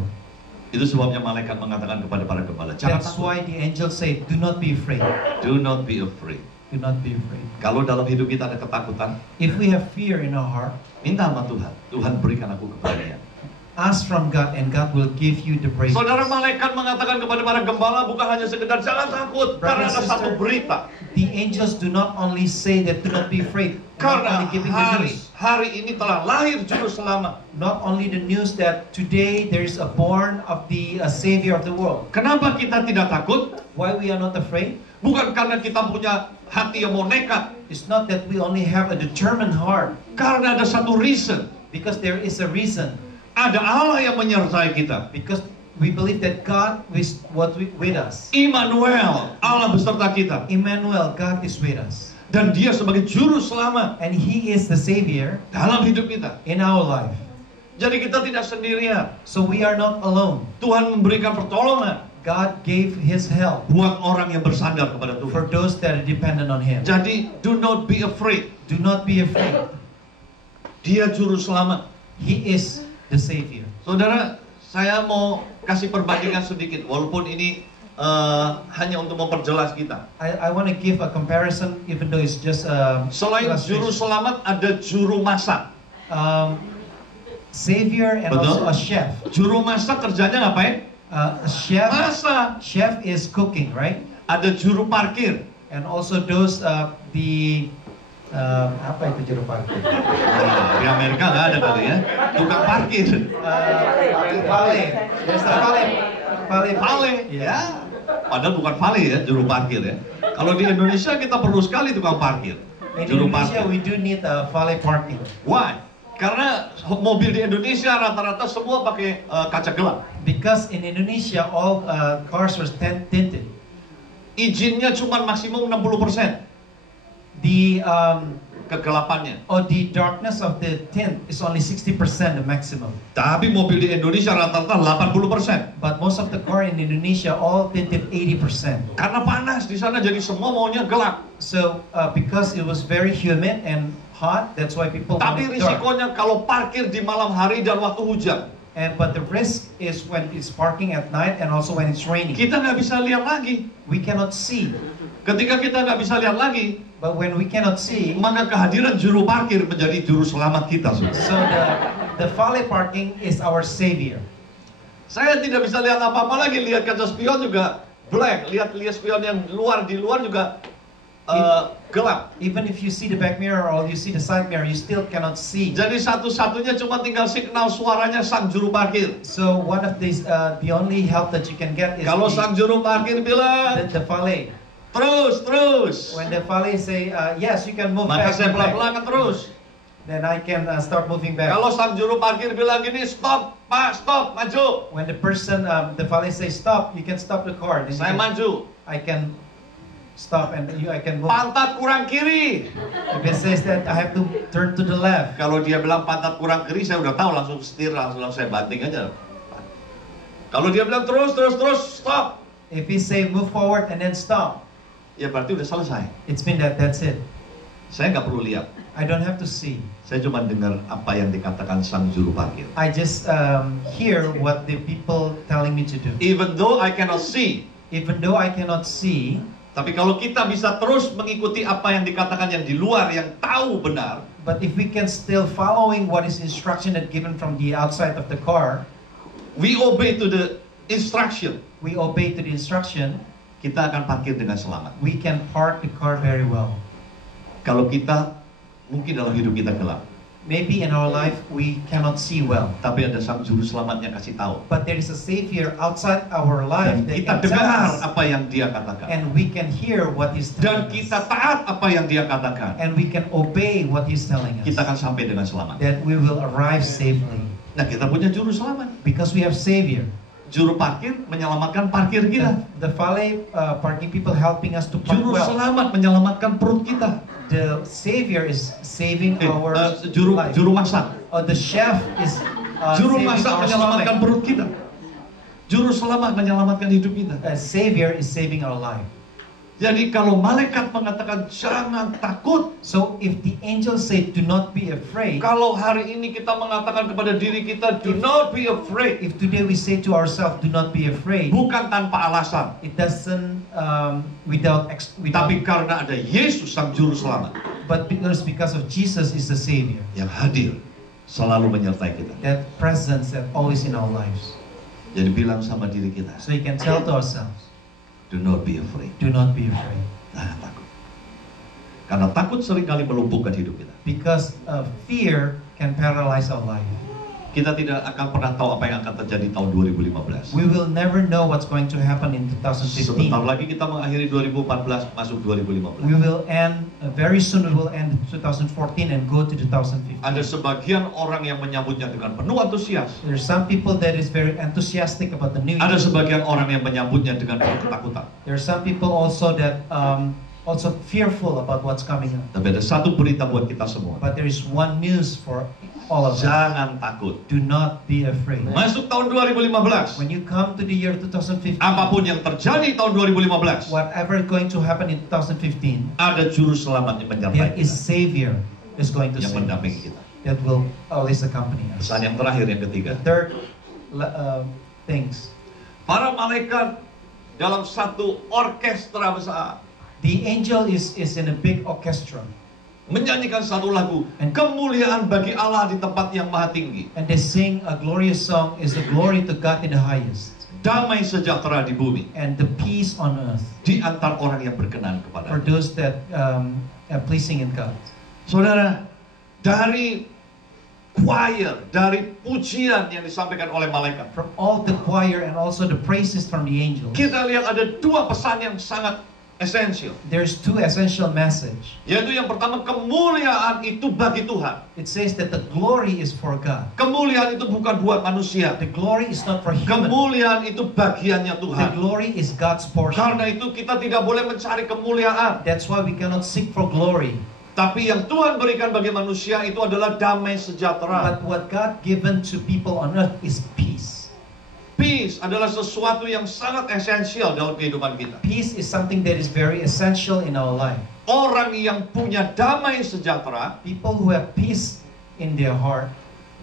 Itu sebabnya malaikat mengatakan kepada para gembala, jangan That's takut. why the angels say, do not be afraid. Do not be afraid. Do not be afraid. Kalau dalam hidup kita ada ketakutan, If we have fear in our heart, minta sama Tuhan. Tuhan berikan aku keberanian. ask from God and God will give you the bravery. Saudara, malaikat mengatakan kepada para gembala bukan hanya sekedar jangan takut, karena ada satu berita. The angels do not only say that do not be afraid, not Karena only giving the news, hari ini telah lahir juru selamat. not only the news that today there is a born of the Savior of the world. Kenapa kita tidak takut? Why we are not afraid? Bukan karena kita punya hati yang mau nekat, It's not that we only have a determined heart, karena ada satu reason. because there is a reason. Ada Allah yang menyertai kita. Because we believe that God is with us. Immanuel, Allah beserta kita. Emmanuel, God is with us. Dan dia sebagai juru selamat And He is the Savior dalam hidup kita. in our life. Jadi kita tidak sendirian. So we are not alone. Tuhan memberikan pertolongan God gave His help buat orang yang bersandar kepada for Tuhan. those that are dependent on Him. Jadi, do not be afraid. Do not be afraid. Dia juru selamat. He is the Savior. Saudara, saya mau kasih perbandingan sedikit, walaupun ini hanya untuk memperjelas kita. I want to give a comparison, even though it's just Selain juru illustration. selamat, ada juru masak. Savior and Betul. also a chef. Juru masak kerjanya ngapain? A chef. Masak. Chef is cooking, right? Ada juru parkir. And also those apa itu juru parkir? Di Amerika nggak ada kali ya, tukang parkir. Valet. There's a valet. Vale, ya. Padahal bukan vale ya, juru parkir ya. Kalau di Indonesia kita perlu sekali tukang parkir, In juru Indonesia, parkir. we do need a valet parking. Why? Karena mobil di Indonesia rata-rata semua pakai kaca gelap. Because in Indonesia, all cars were tinted. Izinnya cuma maksimum 60% The kegelapannya. the darkness of the tint is only 60% the maximum. Tapi mobil di Indonesia rata-rata 80%. But most of the car in Indonesia all tinted 80%. Karena panas di sana jadi semua maunya gelap. So because it was very humid and hot, that's why people want Tapi it dark. risikonya kalau parkir di malam hari dan waktu hujan, But the risk is when it's parking at night and also when it's raining. kita nggak bisa lihat lagi. We cannot see. Ketika kita nggak bisa lihat lagi, But when we cannot see, maka kehadiran juru parkir menjadi juru selamat kita. Saudara. so the valet parking is our savior. Saya tidak bisa lihat apa-apa lagi, lihat kaca spion juga black, lihat spion yang di luar juga gelap. Even if you see the back mirror or you see the side mirror, you still cannot see. Jadi satu-satunya cuma tinggal signal suaranya sang juru parkir. So one of these, the only help that you can get is Kalau sang juru parkir bilang the valet. terus, When the valet say, yes, you can move maka back, saya move back, pelan-pelan terus. then I can start moving back. Kalau sang juru parkir bilang gini, stop, Pak, stop, maju. When the person, the valet say stop, you can stop the car. Then you Saya can- maju. I can stop and I can move. Pantat kurang kiri. If it says that I have to turn to the left, Kalau dia bilang pantat kurang kiri, saya udah tahu, langsung setir, langsung saya banting aja. Kalau dia bilang terus, stop, if he say move forward and then stop, ya berarti udah selesai. it's been that's it. Saya nggak perlu lihat. I don't have to see. Saya cuma dengar apa yang dikatakan sang juru parkir. I just hear what the people telling me to do. Even though I cannot see, Even though I cannot see, tapi kalau kita bisa terus mengikuti apa yang dikatakan yang di luar, yang tahu benar, but if we can still following what is instruction that given from the outside of the car, we obey to the instruction, we obey to the instruction, kita akan parkir dengan selamat. we can park the car very well. Kalau kita, mungkin dalam hidup kita gelap, Maybe in our life we cannot see well, tapi ada sang juru selamatnya kasih tahu. but there is a Savior outside our life Dan that kita can tell dengar us, apa yang dia katakan. and we can hear what He's Dan telling kita us, taat apa yang dia katakan. and we can obey what He's telling Kita us, akan sampai dengan selamat. that we will arrive safely Nah, kita punya juru selamat. because we have Savior. juru parkir menyelamatkan parkir kita. The valet parking people helping us to park Juru well. selamat menyelamatkan perut kita. The Savior is saving our life. Juru masak. The chef is Juru saving masak our menyelamatkan stomach. perut kita. Juru selamat menyelamatkan hidup kita. Savior is saving our life. Jadi kalau malaikat mengatakan jangan takut, So if the angel say, do not be afraid. kalau hari ini kita mengatakan kepada diri kita do not be afraid, If today we say to ourselves, do not be afraid. bukan tanpa alasan, It doesn't without tapi karena ada Yesus sang juru selamat but because of Jesus is the Savior. yang hadir selalu menyertai kita. That presence that always in our lives. Jadi bilang sama diri kita, So you can tell to ourselves, do not be afraid. do not be afraid. Jangan takut. Karena takut seringkali melumpuhkan hidup kita. Because fear can paralyze our life. Kita tidak akan pernah tahu apa yang akan terjadi tahun 2015. We will never know what's going to happen in 2015. Sebentar lagi kita mengakhiri 2014 masuk 2015. We will end, very soon we will end 2014 and go to 2015. Ada sebagian orang yang menyambutnya dengan penuh antusias. There's some people that is very enthusiastic about the new Ada year. sebagian orang yang menyambutnya dengan penuh ketakutan. There's some people also that also fearful about what's coming up. Tapi ada satu berita buat kita semua. But there is one news for all of us. Jangan takut. Do not be afraid. Masuk tahun 2015. When you come to the year 2015, Apapun yang terjadi tahun 2015, whatever is going to happen in 2015, ada juru selamat yang there menyertai is kita, Savior is going to yang save mendampingi us. kita. That will always accompany us. Pesan yang terakhir, yang ketiga. Third things. Para malaikat dalam satu orkestra besar The angel is in a big orchestra, menyanyikan satu lagu, kemuliaan bagi Allah di tempat yang maha tinggi, and they sing a glorious song, is the glory to God in the highest, damai sejahtera di bumi and the peace on earth di antar orang yang berkenan for kepada. those that are pleasing in God. Saudara, dari choir, dari pujian yang disampaikan oleh malaikat, From all the choir and also the praises from the angels, kita lihat ada dua pesan yang sangat esensial. there's two essential message. Yaitu yang pertama, kemuliaan itu bagi Tuhan. It says that the glory is for God. Kemuliaan itu bukan buat manusia. The glory is not for human. Kemuliaan itu bagiannya The Tuhan. glory is God's portion. Karena itu kita tidak boleh mencari kemuliaan. That's why we cannot seek for glory. Tapi yang Tuhan berikan bagi manusia itu adalah damai sejahtera. But what God given to people on earth is peace. Peace adalah sesuatu yang sangat esensial dalam kehidupan kita. Peace is something that is very essential in our life. Orang yang punya damai sejahtera, People who have peace in their heart,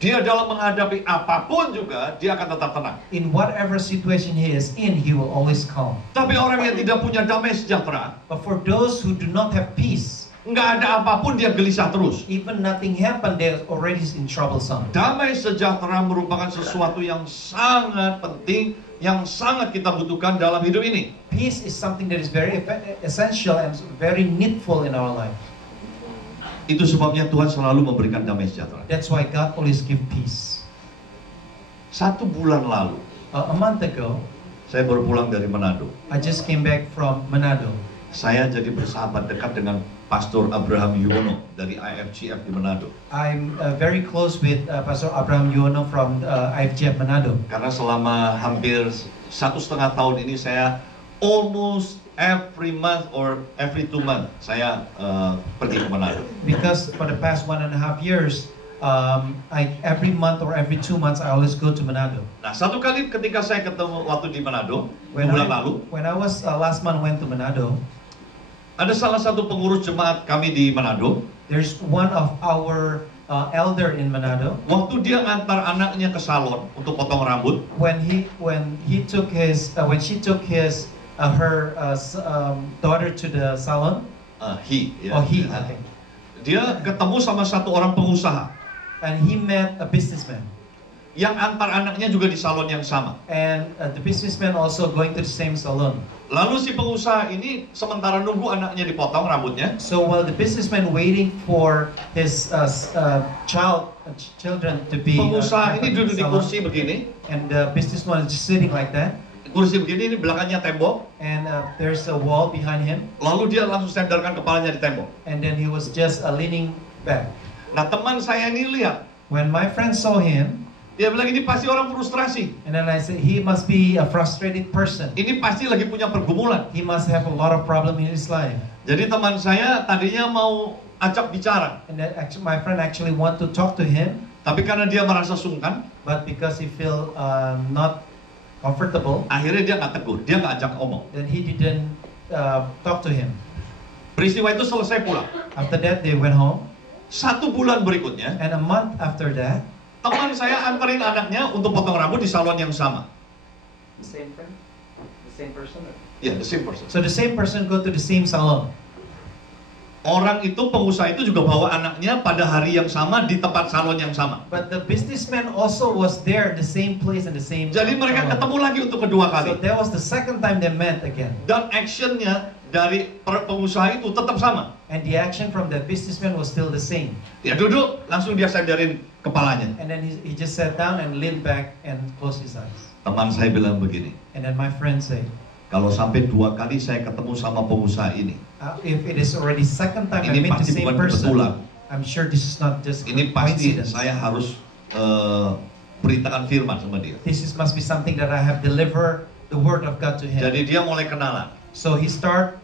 dia dalam menghadapi apapun juga, dia akan tetap tenang. in whatever situation he is in, he will always calm. Tapi orang yang tidak punya damai sejahtera, But for those who do not have peace, nggak ada apapun dia gelisah terus. even nothing happened, they're already in troublesome. Damai sejahtera merupakan sesuatu yang sangat penting, yang sangat kita butuhkan dalam hidup ini. Peace is something that is very essential and very needful in our life. Itu sebabnya Tuhan selalu memberikan damai sejahtera. That's why God always give peace. 1 bulan lalu, A month ago, saya baru pulang dari Manado. I just came back from Manado. Saya jadi bersahabat dekat dengan Pastor Abraham Yuwono dari IFGF di Manado. I'm very close with Pastor Abraham Yuwono from IFGF Manado. Karena selama hampir 1,5 tahun ini saya almost every month or every 2 months saya pergi ke Manado. Because for the past 1.5 years, every month or every 2 months, I always go to Manado. Nah, satu kali ketika saya ketemu waktu di Manado, 2 bulan lalu, When I was last month went to Manado, ada salah satu pengurus jemaat kami di Manado. there's one of our elder in Manado. Waktu dia ngantar anaknya ke salon untuk potong rambut, When she took his her daughter to the salon, okay. Dia ketemu sama satu orang pengusaha And he met a businessman. yang antar anaknya juga di salon yang sama. And the businessman also going to the same salon. Lalu si pengusaha ini sementara nunggu anaknya dipotong rambutnya, So while the businessman waiting for his children to be pengusaha ini duduk di salon, kursi begini. and the businessman is just sitting like that, Kursi begini, ini belakangnya tembok. and there's a wall behind him, Lalu dia langsung sendarkan kepalanya di tembok. and then he was just leaning back. Nah, teman saya ini lihat, When my friend saw him, Dia bilang ini pasti orang frustrasi. And then I said, he must be a frustrated person. Ini pasti lagi punya pergumulan. He must have a lot of problem in his life. Jadi teman saya tadinya mau ajak bicara, And then actually, my friend actually want to talk to him, tapi karena dia merasa sungkan, but because he feel not comfortable, akhirnya dia nggak tegur, dia nggak ajak omong. then he didn't talk to him. Peristiwa itu selesai pulang. After that, they went home. 1 bulan berikutnya, And a month after that, teman saya anterin anaknya untuk potong rambut di salon yang sama. The same friend? The same person? Ya, the same person. so the same person go to the same salon. Orang itu, pengusaha itu juga bawa anaknya pada hari yang sama di tempat salon yang sama. But the businessman also was there, the same place and the same Jadi mereka salon. ketemu lagi untuk kedua So kali. that was the second time they met again. Dan actionnya dari pengusaha itu tetap sama. And the action from that businessman was still the same. Dia duduk, langsung dia sandarin kepalanya. And then he just sat down and leaned back and closed his eyes. Teman saya bilang begini, And then my friend said, kalau sampai 2 kali saya ketemu sama pengusaha ini, if it is already second time I ini meet the pasti same bukan person, kebetulan. I'm sure this is not just Ini pasti coincidence. saya harus beritakan firman sama dia. Must be something that I have delivered the word of God to him. Jadi dia mulai kenalan. So he start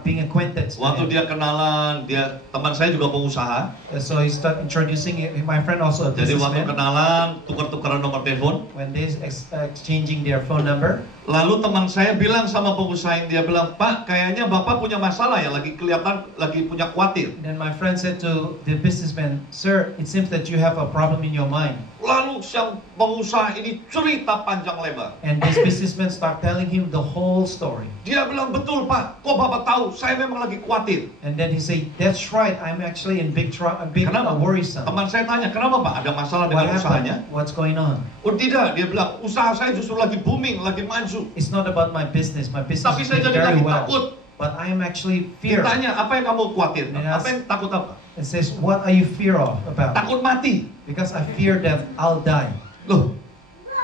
being acquainted to Waktu him. dia kenalan, teman saya juga pengusaha. So he start introducing my friend also a Jadi waktu businessman. kenalan, tukar-tukaran nomor telepon. When they exchanging their phone number, Lalu teman saya bilang sama pengusaha, dia bilang, Pak, kayaknya Bapak punya masalah ya, lagi kelihatan lagi punya khawatir. then my friend said to the businessman, "Sir, it seems that you have a problem in your mind." Lalu sang pengusaha ini cerita panjang lebar. And this businessman start telling him the whole story. Dia bilang, betul Pak, kok Bapak tahu, saya memang lagi khawatir. And then he said, "That's right. I'm actually in big Kenapa? worrisome. Teman saya tanya, kenapa Pak, ada masalah What dengan usahanya? happened? What's going on?" Oh tidak, dia bilang, usaha saya justru lagi booming, lagi maju. It's not about my business. My business Tapi is saya doing jadi very lagi well. takut. But I am actually fear. Ditanya, apa yang kamu khawatir? Yes. Apa yang takut apa? It says, "What are you fear of about?" Takut mati. Because I fear that I'll die. Loh,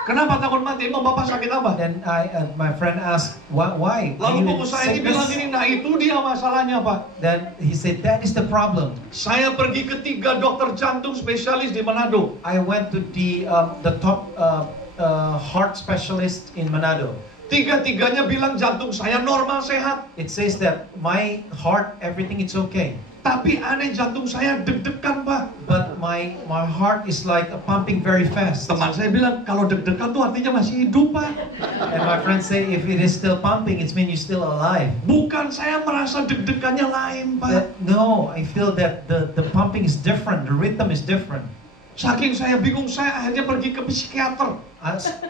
kenapa takut mati? Emang Bapak sakit apa? Then my friend asked, Why? Are Lalu you in pengusaha ini sickness?" bilang gini, nah itu dia masalahnya Pak. Then he said, "That is the problem. Saya pergi ke 3 dokter jantung spesialis di Manado. I went to the top heart specialist in Manado. 3-tiganya bilang jantung saya normal sehat. It says that my heart, everything it's okay. Tapi aneh jantung saya deg-degan Pak. But my heart is like pumping very fast." Teman saya bilang, kalau deg-degan tuh artinya masih hidup Pak. And my friend say, "If it is still pumping, it means you're still alive." Bukan, saya merasa deg-degannya lain Pak. No, I feel that the pumping is different, the rhythm is different. Saking saya bingung, saya akhirnya pergi ke psikiater.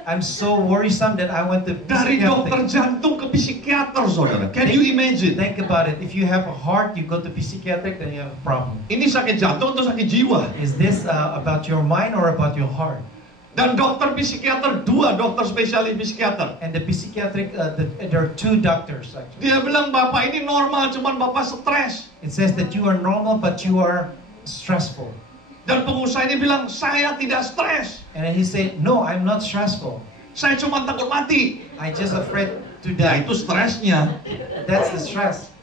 I'm so worrisome that I went to Dari dokter jantung ke psikiater, saudara. Can you imagine? Think about it. If you have a heart, you go to psychiatric, then you have a problem. Ini sakit jantung atau sakit jiwa? Is this about your mind or about your heart? Dan dokter psikiater, 2 dokter spesialis psikiater. And the psychiatric, there are 2 doctors actually. Dia bilang, Bapak ini normal, cuman Bapak stres. It says that you are normal, but you are stressful. Dan pengusaha ini bilang, saya tidak stres. And then he said, "No, I'm not stressful. Saya cuma takut mati. I just afraid to Ya die." itu stresnya. That's the stress.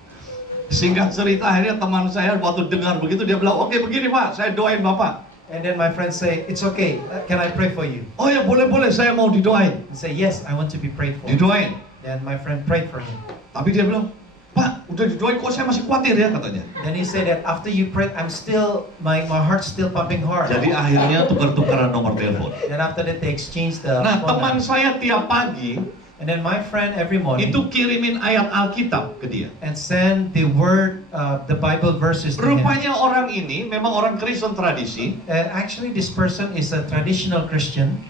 Singkat cerita, akhirnya teman saya waktu dengar begitu, dia bilang, oke begini Pak, saya doain Bapak. And then my friends say, "It's okay. Can I pray for you?" Oh ya boleh-boleh, saya mau didoain. He say, "Yes, I want to be prayed for." Didoain. Then my friend prayed for him. Tapi dia bilang, Pak, udah didoain kok saya masih khawatir ya katanya. Then he said that after you prayed, I'm still, my heart's still pumping hard. Jadi akhirnya tukar-tukaran nomor telepon. Then after that they exchanged the Nah, phone teman number. saya tiap pagi And then my friend every morning itu kirimin ayat Alkitab ke dia. and send the word, the Bible verses to him. Rupanya orang ini memang orang Kristen tradisi. Actually, this person is a traditional Christian.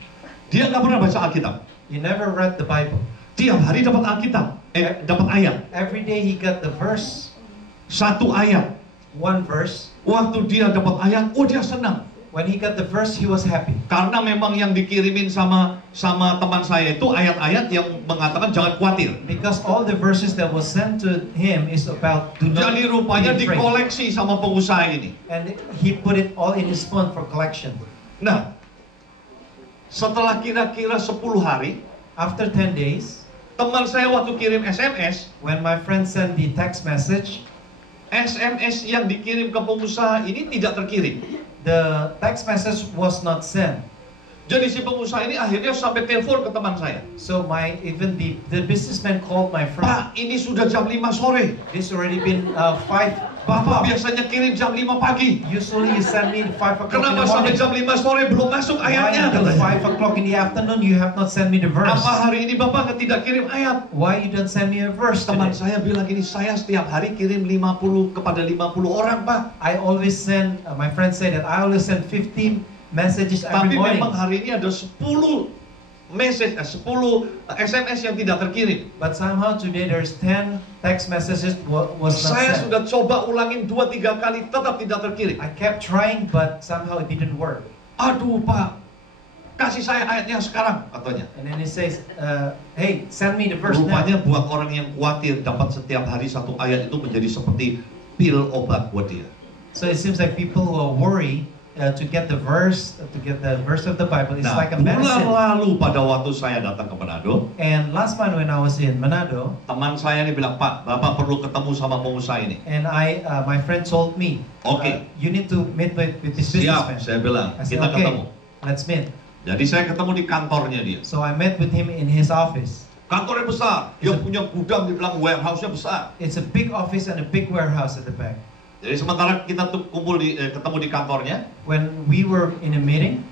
Dia nggak pernah baca Alkitab. He never read the Bible. Tiap hari dapat Alkitab, dapat ayat. Every day he got the verse, 1 ayat. 1 verse. Waktu dia dapat ayat, oh dia senang. When he got the verse, he was happy. Karena memang yang dikirimin sama teman saya itu ayat-ayat yang mengatakan jangan khawatir. Because all the verses that was sent to him is about do not Jadi rupanya be afraid. dikoleksi sama pengusaha ini. And he put it all in his phone for collection. Nah, setelah kira-kira 10 hari, After 10 days, teman saya waktu kirim SMS, when my friend sent the text message, SMS yang dikirim ke pengusaha ini tidak terkirim. the text message was not sent. Jadi si pengusaha ini akhirnya sampai telepon ke teman saya. So even the businessman called my friend. Pak, ini sudah jam 5 sore. This already been 5 Bapak o'clock. biasanya kirim jam 5 pagi. Usually you send me 5 o'clock in Kenapa the sampai morning. jam 5 sore belum masuk Why ayatnya? until Katanya. 5 o'clock in the afternoon you have not sent me the verse? Apa hari ini Bapak tidak kirim ayat? Why you don't send me a verse Teman today? saya bilang gini, saya setiap hari kirim 50 kepada 50 orang, Pak. I always send, my friends say that I always send 15 messages every Tapi morning. memang hari ini ada 10 message, 10 SMS yang tidak terkirim. But somehow today there's 10 text messages was not Saya sent. sudah coba ulangin 2-3 kali, tetap tidak terkirim. I kept trying but somehow it didn't work. Aduh Pak, kasih saya ayatnya sekarang, katanya. And then he says, hey, send me the verse now. Rupanya buat orang yang khawatir dapat setiap hari satu ayat itu menjadi seperti pil obat buat dia. So it seems like people who are worried to get the verse of the Bible is Nah, like a bulan medicine. lalu pada waktu saya datang ke Manado, And last month when I was in Manado, teman saya ini bilang, Pak, Bapak perlu ketemu sama pengusaha ini. and my friend told me, Okay. you need to meet with this Siap, businessman. saya bilang, I said, kita okay, ketemu. let's meet. Jadi saya ketemu di kantornya dia. So I met with him in his office. Kantornya besar, dia punya gudang, dia bilang warehouse-nya besar. It's a big office and a big warehouse at the back. Jadi sementara kita tuh ketemu di kantornya, When we were in a meeting,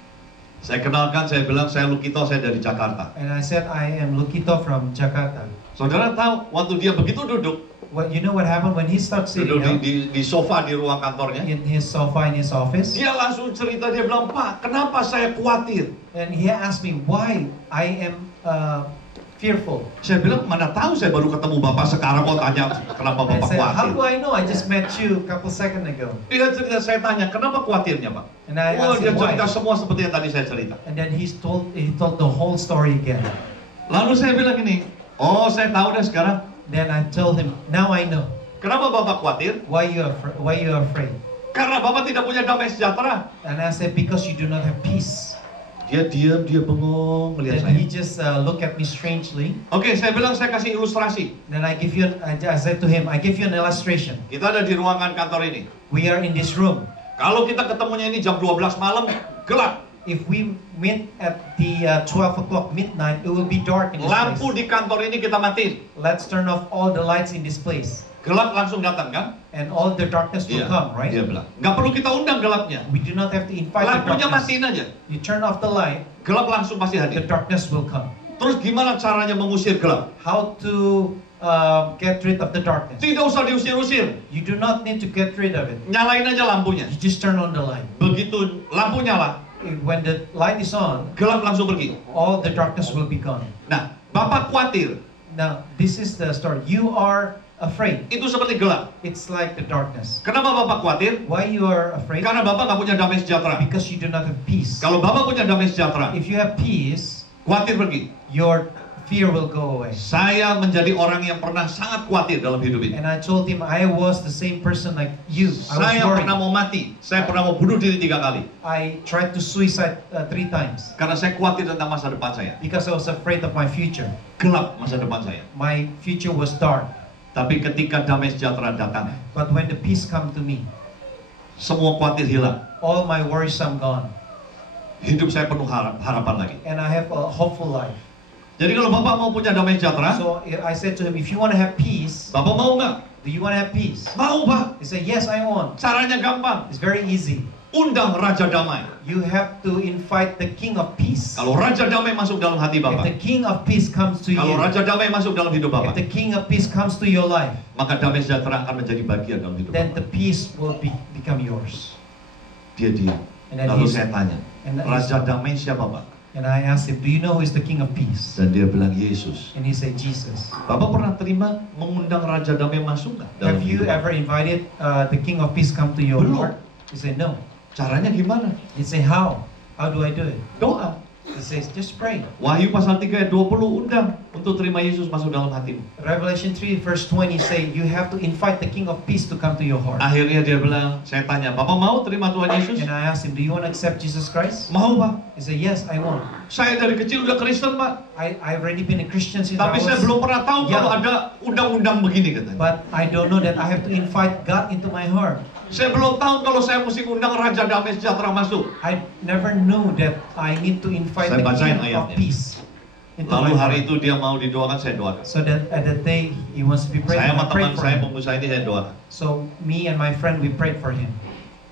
saya kenalkan, saya bilang saya Lukito, saya dari Jakarta. and I said I am Lukito from Jakarta. Saudara tahu, waktu dia begitu duduk, You know what happened when he started sitting duduk down di sofa di ruang kantornya, in his sofa in his office, dia langsung cerita, dia bilang, Pak, kenapa saya khawatir? and he asked me why I am fearful. Saya bilang, mana tahu, saya baru ketemu Bapak sekarang, mau tanya kenapa I Bapak said, how do khawatir. I know? I just met you a couple seconds ago. Dia cerita, saya tanya, kenapa khawatirnya Pak? And I Oh, asked dia him cerita why. semua seperti yang tadi saya cerita. And then he told the whole story again. Lalu saya bilang gini, oh saya tahu deh sekarang, Then I told him, now I know kenapa Bapak khawatir? why you are afraid. Karena Bapak tidak punya damai sejahtera. And I said, because you do not have peace. Dia diam, dia bengong melihat Then he saya. just looked at me strangely. Oke, saya bilang saya kasih ilustrasi. Then I said to him, I give you an illustration. Kita ada di ruangan kantor ini. We are in this room. Kalau kita ketemunya ini jam 12 malam, gelap. If we meet at the 12 o'clock midnight, it will be dark in this Lampu place. di kantor ini kita matiin. Let's turn off all the lights in this place. Gelap langsung datang kan? And all the darkness will come, right? Dia bilang. Nggak perlu kita undang gelapnya. We do not have to invite the Lampunya darkness. matiin aja. You turn off the light, Gelap langsung pasti the hadir. darkness will come. Terus gimana caranya mengusir gelap? How to get rid of the darkness? Tidak usah diusir-usir. You do not need to get rid of it. Nyalain aja lampunya. You just turn on the light. Begitu lampu nyala, When the light is on, gelap langsung pergi. all the darkness will be gone. Nah, Bapak khawatir. Now, this is the story. You are afraid. Itu seperti gelap. It's like the darkness. Kenapa Bapak khawatir? Why you are afraid? Karena Bapak nggak punya damai sejahtera. Because you do not have peace. Kalau Bapak punya damai sejahtera, If you have peace, khawatir pergi. your fear will go away. Saya menjadi orang yang pernah sangat khawatir dalam hidup ini. And I told him I was the same person like you. I was Saya worried. pernah mau mati. Saya pernah mau bunuh diri 3 kali. I tried to suicide 3 times Karena saya khawatir tentang masa depan saya. because I was afraid of my future. Gelap masa depan saya. My future was dark. Tapi ketika damai sejahtera datang, But when the peace come to me, semua khawatir hilang. all my worrisome gone. Hidup saya penuh harapan lagi. And I have a hopeful life. Jadi kalau Bapak mau punya damai sejahtera, So I said to him, if you want to have peace, Bapak mau nggak? do you want to have peace? Mau Pak. He said, yes, I want. Caranya gampang. It's very easy. Undang Raja Damai. You have to invite the King of Peace. Kalau Raja Damai masuk dalam hati If the Bapak, King of Peace comes to kalau you, Raja Damai masuk dalam hidup if Bapak, the King of Peace comes to your life, maka damai sejahtera akan menjadi bagian dalam hidup then Bapak. the peace will become yours. Dia diam. And then Lalu he's- saya tanya, and then Raja Damai siapa Pak? And I asked him, do you know who is the King of Peace? Dan dia bilang Yesus. And he said, Jesus. Bapak pernah terima mengundang Raja Damai masuk nggak? dalam Have you hidup ever Bapak? invited the King of Peace come to your Belum. heart? He said, no. Caranya gimana? He said, how? How do I do it? Doa. He says, just pray. Wahyu pasal 3 ayat 20 undang untuk terima Yesus masuk dalam hatimu. Revelation 3 verse 20 say, you have to invite the King of Peace to come to your heart. Akhirnya dia bilang, saya tanya, Bapak mau terima Tuhan Yesus? And I asked him, do you want to accept Jesus Christ? Mau Pak. He said, yes, I want. Saya dari kecil udah Kristen Pak. I've already been a Christian since Tapi I saya was belum pernah tahu kalau young. ada undang-undang begini katanya. But I don't know that I have to invite God into my heart. Saya belum tahu kalau saya mesti undang Raja Damai Sejahtera masuk. I never knew that I need to invite Saya the bacain King of ayatnya. Peace into Lalu my hari heart. itu dia mau didoakan, saya doakan. So that at that day he wants to be prayed Saya for. sama I prayed teman for saya him. pengusaha ini saya doakan. So me and my friend we prayed for him.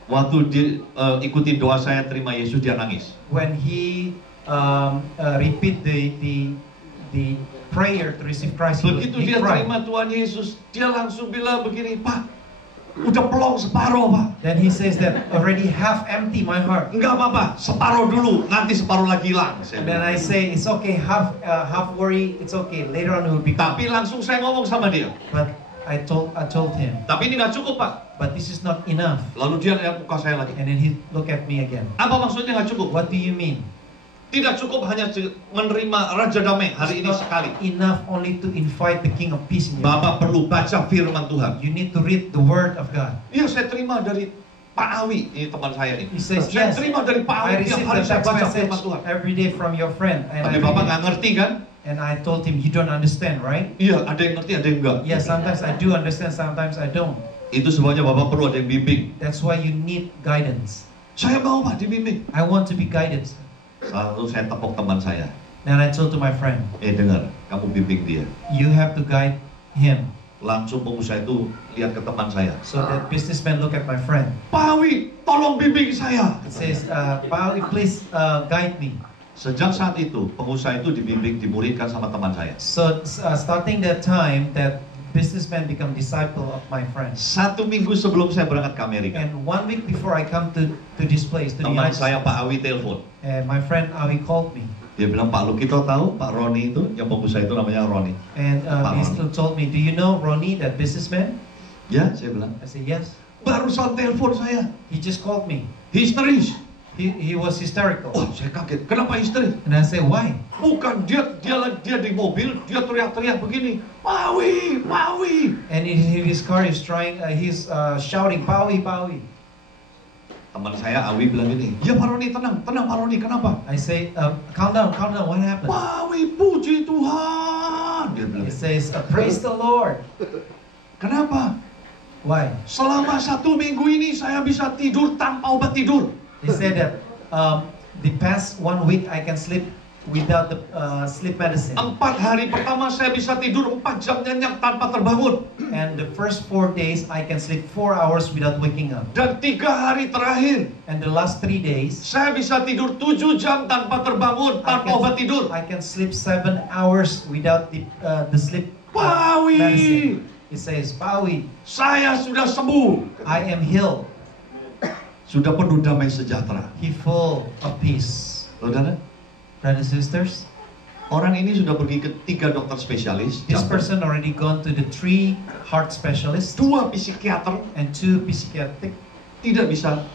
Waktu dia ikuti doa saya terima Yesus, dia nangis. When he repeat the prayer to receive Christ, Begitu he dia cried. terima Tuhan Yesus, dia langsung bilang begini, Pak, udah pelong separuh Pak. Then he says that already half empty my heart. Enggak apa-apa, separuh dulu, nanti separuh lagi hilang. Saya And then bilang. I say it's okay, half worry, it's okay. Later on it will become. Tapi langsung saya ngomong sama dia. But I told him, Tapi ini nggak cukup Pak. but this is not enough. Lalu dia lihat muka saya lagi. And then he look at me again. Apa maksudnya nggak cukup? What do you mean? Tidak cukup hanya menerima Raja Damai hari ini It's not sekali. enough only to invite the King of Peace in your heart. Bapak perlu baca firman Tuhan. You need to read the Word of God. Iya, saya terima dari Pak Awi, ini teman saya ini. He says, Saya yes, terima dari Pak I Awi, tiap received hari the saya text baca message firman Tuhan. every day from your friend. Tapi Bapak nggak ngerti kan? And I told him, you don't understand, right? Iya, ada yang ngerti, ada yang enggak. Yes, sometimes I do understand, sometimes I don't. Itu sebabnya Bapak perlu ada yang bimbing. That's why you need guidance. Saya mau Pak dibimbing. I want to be guided. Lalu saya tepuk teman saya. And I told to my friend, Dengar, kamu bimbing dia. you have to guide him. Langsung pengusaha itu lihat ke teman saya. So that businessman look at my friend. Pak Awi, tolong bimbing saya. It says, Paul, please guide me. Sejak saat itu, pengusaha itu dibimbing, dimuridkan sama teman saya. So starting that time, that businessman become disciple of my friend. 1 minggu sebelum saya berangkat ke Amerika, And 1 week before I come to this place, to the teman United saya States, Pak Awi telepon. and my friend Awi called me. Dia bilang, Pak Lukito tahu Pak Roni itu, yang pengusaha itu namanya Roni. And Pak he Roni. still told me, do you know Ronnie, that businessman? Ya, saya bilang. I said, yes. Barusan telepon saya, He just called me. histeris. He was hysterical. Oh, saya kaget. Kenapa histeris? And I said, why? Bukan, dia di mobil, dia teriak-teriak begini. Pak Awi, Pak Awi. And in his car, he's shouting, Pawi, Pawi. Teman saya Awi bilang gini, ya Pak Roni tenang, tenang Pak Roni, kenapa? I say, calm down, what happened? Pak Awi, puji Tuhan. Dia bilang, He says, praise the Lord. kenapa? Why? Selama 1 minggu ini saya bisa tidur tanpa obat tidur. He said that the past 1 week I can sleep without the sleep medicine. 4 hari pertama saya bisa tidur 4 jam nyenyak tanpa terbangun. And the first 4 days I can sleep 4 hours without waking up. Dan 3 hari terakhir And the last 3 days saya bisa tidur 7 jam tanpa terbangun, tanpa obat tidur. I can sleep 7 hours without the sleep Pawi, medicine. He says, Pawi, saya sudah sembuh. I am healed. Sudah penuh damai sejahtera. He full of peace. Saudara, Brothers and sisters, orang ini sudah pergi ke 3 dokter spesialis, this jantung, person already gone to the 3 heart specialists 2 psikiater, and 2 psychiatric tidak bisa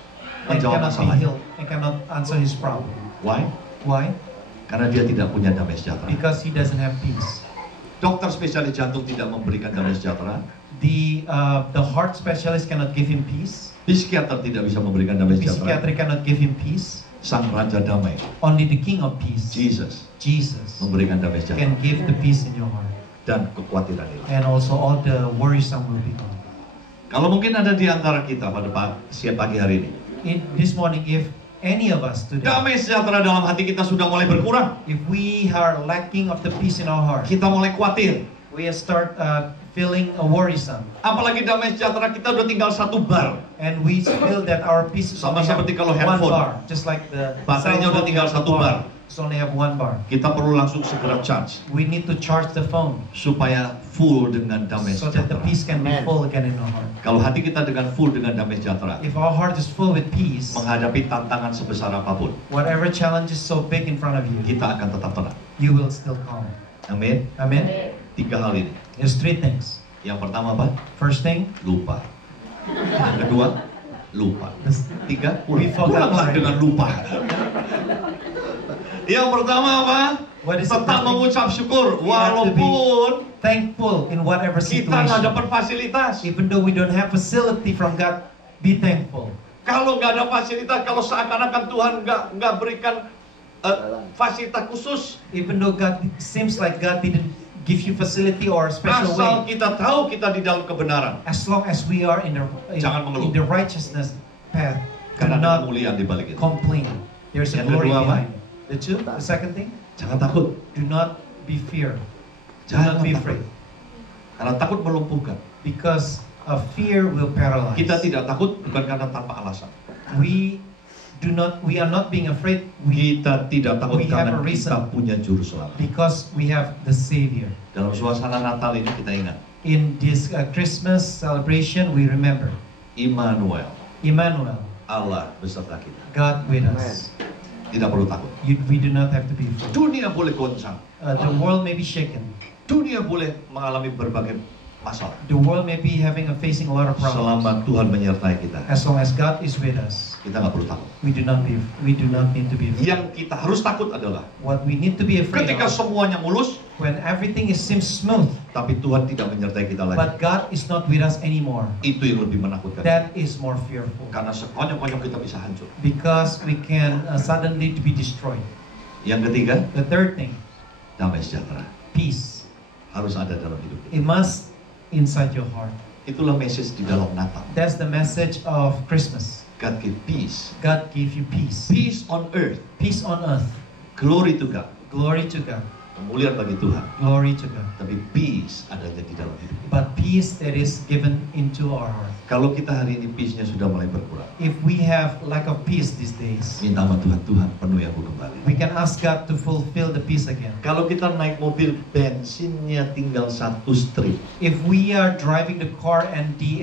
and menjawab cannot be masalahnya. healed and cannot answer his problem. Why? Why? Karena dia tidak punya damai sejahtera. Because he doesn't have peace. Dokter spesialis jantung tidak memberikan damai sejahtera. The heart specialist cannot give him peace. Psikiater tidak bisa memberikan damai The sejahtera. psychiatric cannot give him peace. Sang Raja Damai, Only the King of Peace, Jesus, Jesus, memberikan damai sejahtera can give the peace in your heart. dan kekhawatiran hilang. And also all the worrisome will be gone. Kalau mungkin ada di antara kita pada pagi hari ini, In this morning, if any of us today, damai sejahtera dalam hati kita sudah mulai berkurang, if we are lacking of the peace in our heart, kita mulai khawatir. we start feeling worrisome. Apalagi damai sejahtera kita udah tinggal 1 bar. And we feel that our peace is Sama only have seperti kalau 1 handphone. bar, just like the Baterainya cell udah phone tinggal has 1 bar. It's only have 1 bar. Kita perlu langsung segera charge We need to charge the phone supaya full dengan damai so that the sejahtera. peace can be full again in our heart. Kalau hati kita dengan full dengan damai sejahtera, If our heart is full with peace, menghadapi tantangan sebesar apapun, whatever challenge is so big in front of you, kita akan tetap tenang. you will still calm. Amin. Amen. 3 hal ini. There's 3 things. Yang pertama apa? First thing, Lupa. Yang kedua, lupa. this- 3, We forgot pulanglah already. dengan lupa. Yang pertama apa? What is the Tetap first thing? mengucap syukur We have to be walaupun thankful in whatever kita nggak situation. dapat fasilitas. Even though we don't have facility from God, be thankful. Kalau nggak ada fasilitas, kalau seakan-akan Tuhan nggak berikan fasilitas khusus, Even though God seems like God didn't give you facility or special Asal way. kita tahu kita di dalam kebenaran. As long as we are in Jangan mengeluh. the righteousness path, do Karena ada not kemuliaan di balik itu. complain. There's a Yang glory kedua apa? behind it. The second thing, Jangan takut. do not be fear. Do Jangan not be takut. afraid. Karena takut melumpuhkan. Because fear will paralyze. Kita tidak takut bukan karena tanpa alasan. We are not being afraid Kita tidak takut We have karena a reason. kita punya juru selamat. because we have the Savior. Dalam suasana Natal ini kita ingat In this Christmas celebration, we remember Immanuel, Emmanuel, Allah beserta kita. God with us. Tidak perlu takut. We do not have to be afraid. Dunia boleh goncang. The world may be shaken. Dunia boleh mengalami berbagai masalah. The world may be facing a lot of problems. Selama Tuhan menyertai kita, As long as God is with us, kita nggak perlu takut. we do not need to be afraid. Yang kita harus takut adalah What we need to be afraid ketika of, semuanya mulus, when everything seems smooth, tapi Tuhan tidak menyertai kita lagi. but God is not with us anymore. Itu yang lebih menakutkan. That is more fearful. Karena sekonyong-konyong kita bisa hancur. Because we can suddenly be destroyed. Yang ketiga, The third thing, damai sejahtera peace. harus ada dalam hidup kita. It must inside your heart. Itulah message di dalam Natal. That's the message of Christmas. God give peace. God gave you peace. Peace on earth. Peace on earth. Glory to God. Glory to God. Kemuliaan bagi Tuhan. Glory to God. Tapi peace adanya di dalam hidup kita. But peace that is given into our heart. Kalau kita hari ini peace-nya sudah mulai berkurang, If we have lack of peace these days, minta sama Tuhan, Tuhan penuhi aku kembali. we can ask God to fulfill the peace again. Kalau kita naik mobil, bensinnya tinggal satu strip. If we are driving the car and the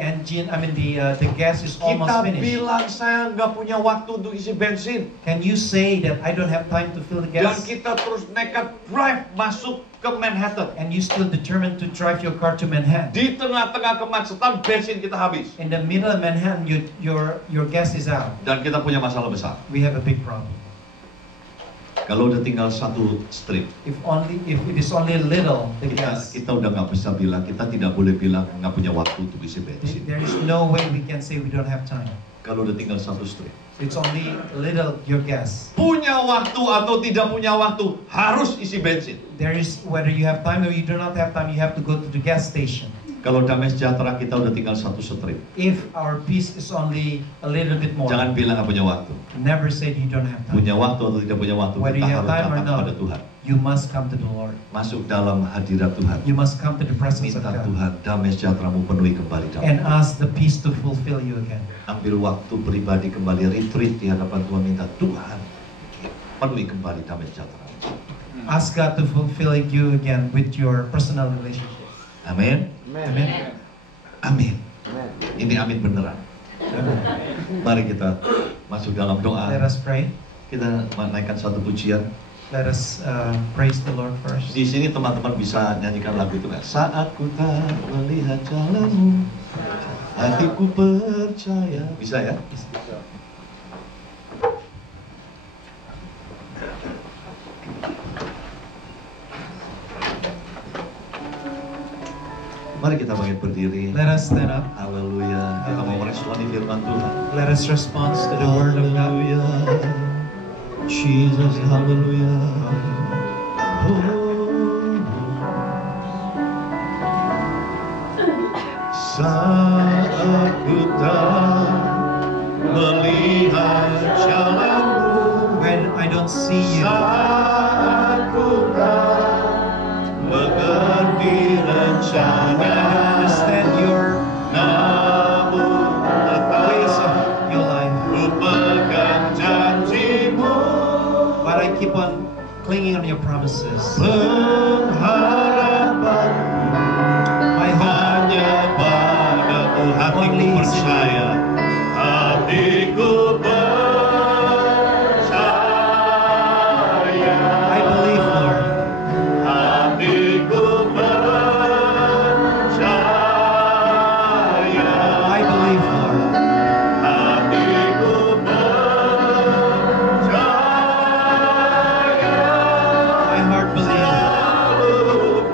gas is almost Kita finished, bilang saya nggak punya waktu untuk isi bensin. can you say that I don't have time to fill the Dan gas? kita terus nekat drive masuk ke Manhattan. And you still determined to drive your car to Manhattan. Di tengah-tengah kemacetan, bensin kita habis. In the middle of Manhattan, your gas is out. Dan kita punya masalah besar. We have a big problem. Kalau udah tinggal satu strip, If it is only little the gas, kita udah nggak bisa bilang, kita tidak boleh bilang nggak punya waktu untuk isi bensin. there is no way we can say we don't have time. Kalau udah tinggal satu strip, It's only little your gas. punya waktu atau tidak punya waktu, harus isi bensin. There is, whether you have time or you do not have time, you have to go to the gas station. Kalau damai sejahtera kita udah tinggal satu strip, If our peace is only a little bit more, jangan bilang nggak punya waktu. never say you don't have time. Punya waktu atau tidak punya waktu, Whether kita you have harus time or datang not, kepada Tuhan. you must come to the Lord. Masuk dalam hadirat Tuhan. You must come to the presence of Minta God Tuhan, damai sejahteramu penuhi kembali dalam. and ask the peace to fulfill you again. Ambil waktu pribadi kembali, retreat di hadapan Tuhan, minta Tuhan penuhi kembali damai sejahtera. Ask God to fulfill you again with your personal relationship. Amin. Amen. Amin. Ini amin beneran. Mari kita masuk dalam Let doa. us pray. Kita menaikkan satu pujian. Let us praise the Lord first. Di sini teman-teman bisa nyanyikan lagu itu kan? Saat ku tak melihat jalanmu, hatiku percaya. Bisa ya? Mari kita bangkit berdiri. Let us stand up. Haleluya. Kita mau meresponi firman Tuhan. Let us respond to the word of God. Haleluya. Jesus, haleluya. Oh. Saat ku tak melihat jalanmu, When I don't see you, saat ku tak mengerti when I rencana, don't understand your namun ways tetap of your life, ku pegang janjimu. but I keep on clinging on your promises. Pengharapan My hope hanya padamu, hatiku Only is in percaya, hatiku percaya, I believe, Lord. hatiku percaya, I believe, Lord. hatiku percaya. My heart believes.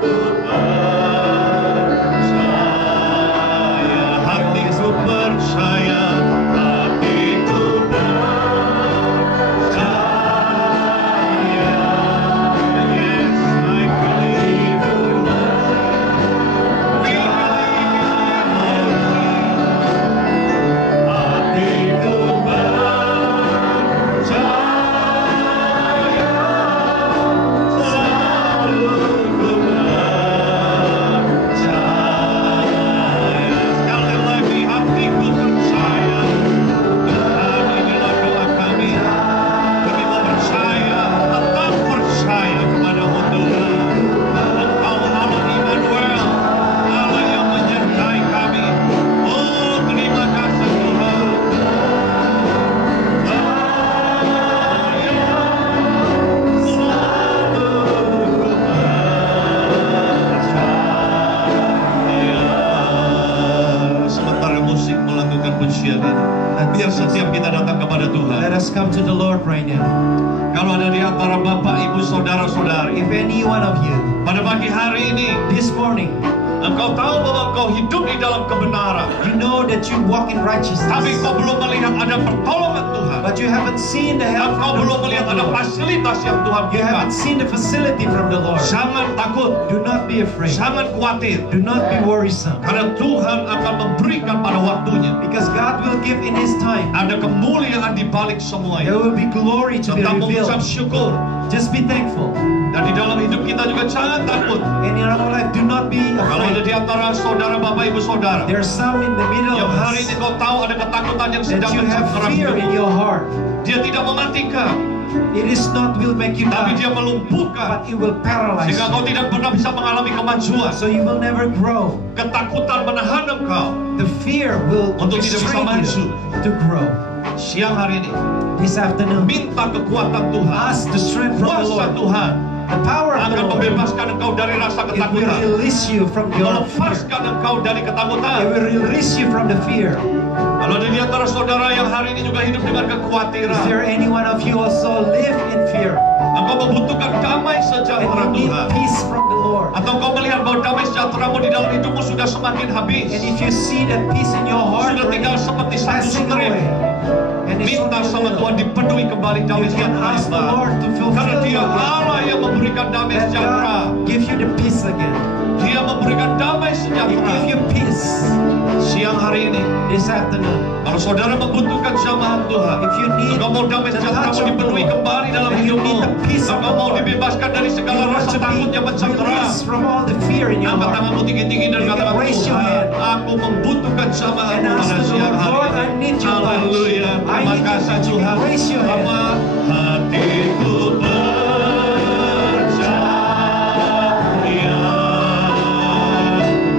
di antara Bapak, Ibu, Saudara-saudari, if any one of you pada pagi hari ini, this morning, engkau tahu bahwa engkau hidup di dalam kebenaran, you know that you walk in righteousness, tapi kau belum melihat ada pertolongan Tuhan, but you haven't seen the help engkau from belum the melihat ada Lord. fasilitas yang Tuhan You berikan. haven't seen the facility from the Lord. Jangan takut, Do not be afraid. jangan khawatir, Do not be worrisome. karena Tuhan akan memberikan pada waktunya. Because God will give in His time. Ada kemuliaan di balik semua There itu. will be glory to be Tetap mengucap revealed. syukur. Just be thankful. Dan di dalam hidup kita juga jangan takut. And in our life, do not be Kalau ada afraid. di antara saudara, Bapak, Ibu, Saudara, There are some in the middle yang of hari us ini kau tahu ada ketakutan yang that sedang you have mencengkeram fear in hidupmu. your heart. Dia tidak mematikan, It is not will make you tapi die, dia melumpuhkan, but it will paralyze sehingga kau you. tidak pernah bisa mengalami kemajuan. So you will never grow. Ketakutan menahan engkau The fear will untuk tidak bisa restrain maju. you to grow. Siang hari ini, This afternoon, minta kekuatan Tuhan, ask the strength from the kuasa Lord. Tuhan The power of the akan Lord. membebaskan engkau dari rasa It will ketakutan, release you from your fear. melepaskan engkau dari It ketakutan. will release you from the fear. Kalau ada di antara saudara yang hari ini juga hidup dengan Is kekhawatiran, there any one of you also live in fear engkau membutuhkan damai and sejahtera you need Tuhan, peace from the Lord? atau kau melihat bahwa damai sejahteramu di dalam hidupmu sudah semakin habis, And if you see that peace in your heart sudah tinggal seperti satu passing strip, away, and it's minta only a sama little, Tuhan dipenuhi kembali damai you can sejahtera ask the yang Lord baru. to Karena fulfill Dia you again. Allah yang memberikan damai Let sejahtera. God give you the peace again. Dia memberikan damai He sejahtera. give you peace Siang hari ini, this afternoon. kalau saudara membutuhkan jamahan Tuhan, If you need engkau mau damai the sejahtera touch of dipenuhi the Lord, kembali dalam and you hidupmu, need the peace of engkau the mau Lord, dibebaskan dari you segala want rasa to be takut yang mencengkeram, released from all the fear in your angkat heart. tanganmu tinggi-tinggi dan You can katakan, raise your Tuhan, hand. aku membutuhkan jamahan And ask pada the siang Lord, hari Lord, I ini. need your touch. Haleluya, I terima need your kasih touch. You Tuhan. can raise your hand. Apa hatiku percaya.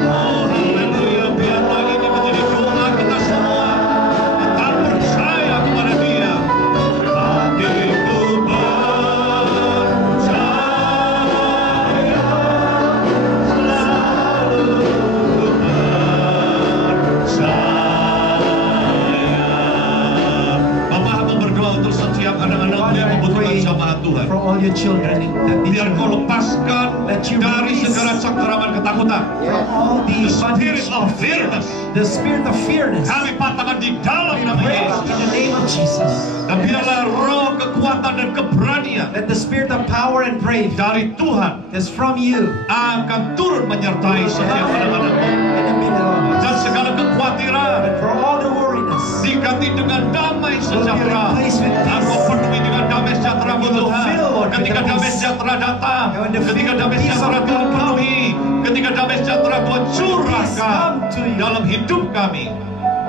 Oh haleluya, biarlah ini menjadi doa kita semua. Kita percaya kepada Dia. Hatiku percaya, selalu percaya. Bapak mau berdoa untuk setiap anak-anakmu yang membutuhkan jamaah Tuhan. For all your children that need Biar your kau help. lepaskan That you dari release segala cengkeraman ketakutan. From all The the spirit bondage, of fearness. the spirit of fearness. Kami patahkan di dalam nama Break Yesus. in the name of Jesus. Dan biarlah roh kekuatan dan keberanian Let the spirit of power and brave dari Tuhan that's from you akan turun menyertai setiap anak-anakmu. in the middle of Dan us. segala kekhawatiran And for all the worriness, diganti dengan damai sejahtera. replaced with peace. Aku penuhi dengan damai sejahtera-Mu Tuhan. Ketika damai sejahtera datang, ketika damai sejahtera Tuhan penuhi, ketika damai sejahtera Tuhan curahkan dalam hidup kami,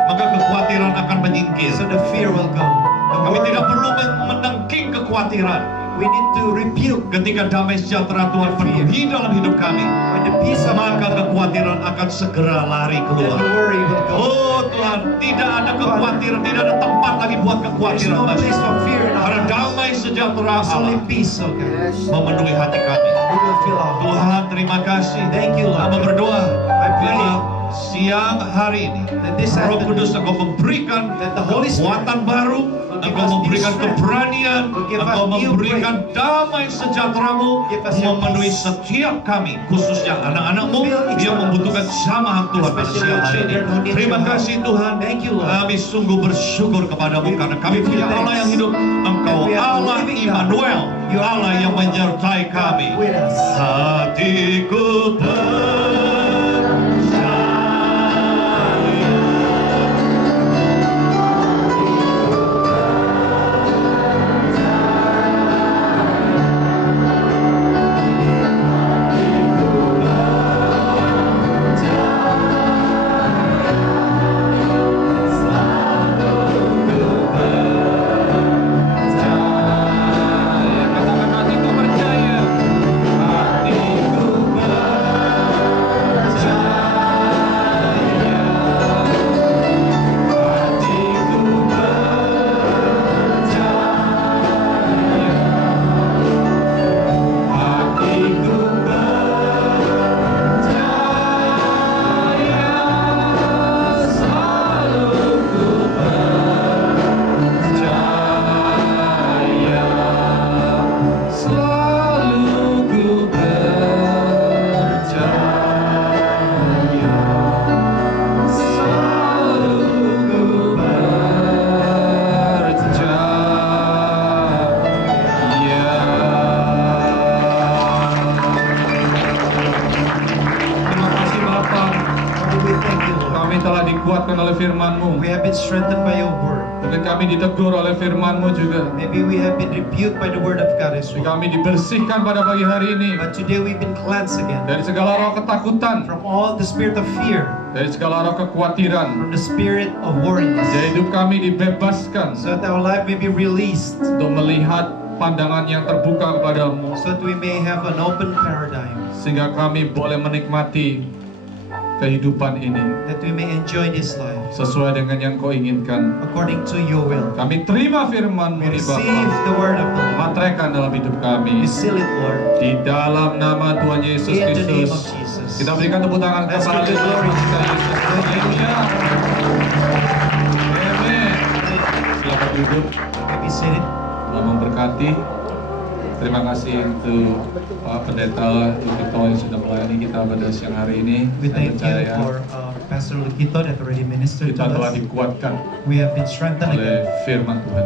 maka kekhawatiran akan menyingkir. so the fear will go. The Kami worry, tidak perlu menengking kekhawatiran. we need to rebuke Ketika damai sejahtera Tuhan penuhi dalam hidup kami, when the peace of maka kekhawatiran akan segera lari then keluar. the worry will go. Oh Tuhan, tidak ada kekhawatiran, tidak ada tempat lagi buat There's kekhawatiran no lagi. place for fear in our Karena lives. damai sejahtera It's only Allah peace, okay? memenuhi hati kami. We will feel our heart. Tuhan, terima kasih. Thank you, Lord. Kami berdoa, I pray biarlah siang hari ini that this Roh afternoon, Kudus Engkau memberikan that the Holy Spirit kekuatan baru, will give Engkau us new memberikan strength, keberanian, will give us Engkau new memberikan damai sejahtera-Mu Give us your memenuhi peace. setiap kami, khususnya anak-anak-Mu Fill each yang one of membutuhkan us. jamahan Tuhan pada Especially siang our hari ini. children who need Terima your help. kasih Tuhan, Thank you, Lord. kami sungguh bersyukur kepadamu We- karena kami we give punya you Allah thanks. yang hidup, Engkau And we are Allah living God. Immanuel, You are Allah yang Emmanuel. menyertai kami. with us. Hatiku percaya. Katakan hatiku percaya. Hatiku percaya. dikuatkan oleh firman-Mu. We have been strengthened by your word. Mungkin kami ditegur oleh firman-Mu juga. Maybe we have been rebuked by the word of God as Tapi well. kami dibersihkan pada pagi hari ini But today we've been cleansed again dari segala roh ketakutan, from all the spirit of fear, dari segala roh kekhawatiran. from the spirit of worriness, Jadi hidup kami dibebaskan so that our life may be released, untuk melihat pandangan yang terbuka kepadamu, so that we may have an open paradigm, sehingga kami boleh menikmati kehidupan ini that we may enjoy this life sesuai dengan yang Kau inginkan. according to your will. Kami terima firman-Mu We di receive Bapa, the word of the Lord. matraikan dalam hidup kami. We seal it, Lord, Di dalam nama Tuhan Yesus in the name of Kristus, Jesus. kita berikan tepuk tangan Let's kembali. give the glory to God. Haleluya. Amin. Silakan duduk. May be seated. Tuhan memberkati. Terima kasih untuk Pak Pendeta Lukito yang sudah melayani kita pada siang hari ini. We Saya thank you percaya for Pastor Lukito that already ministered to kita telah us. dikuatkan We have been strengthened oleh again firman Tuhan.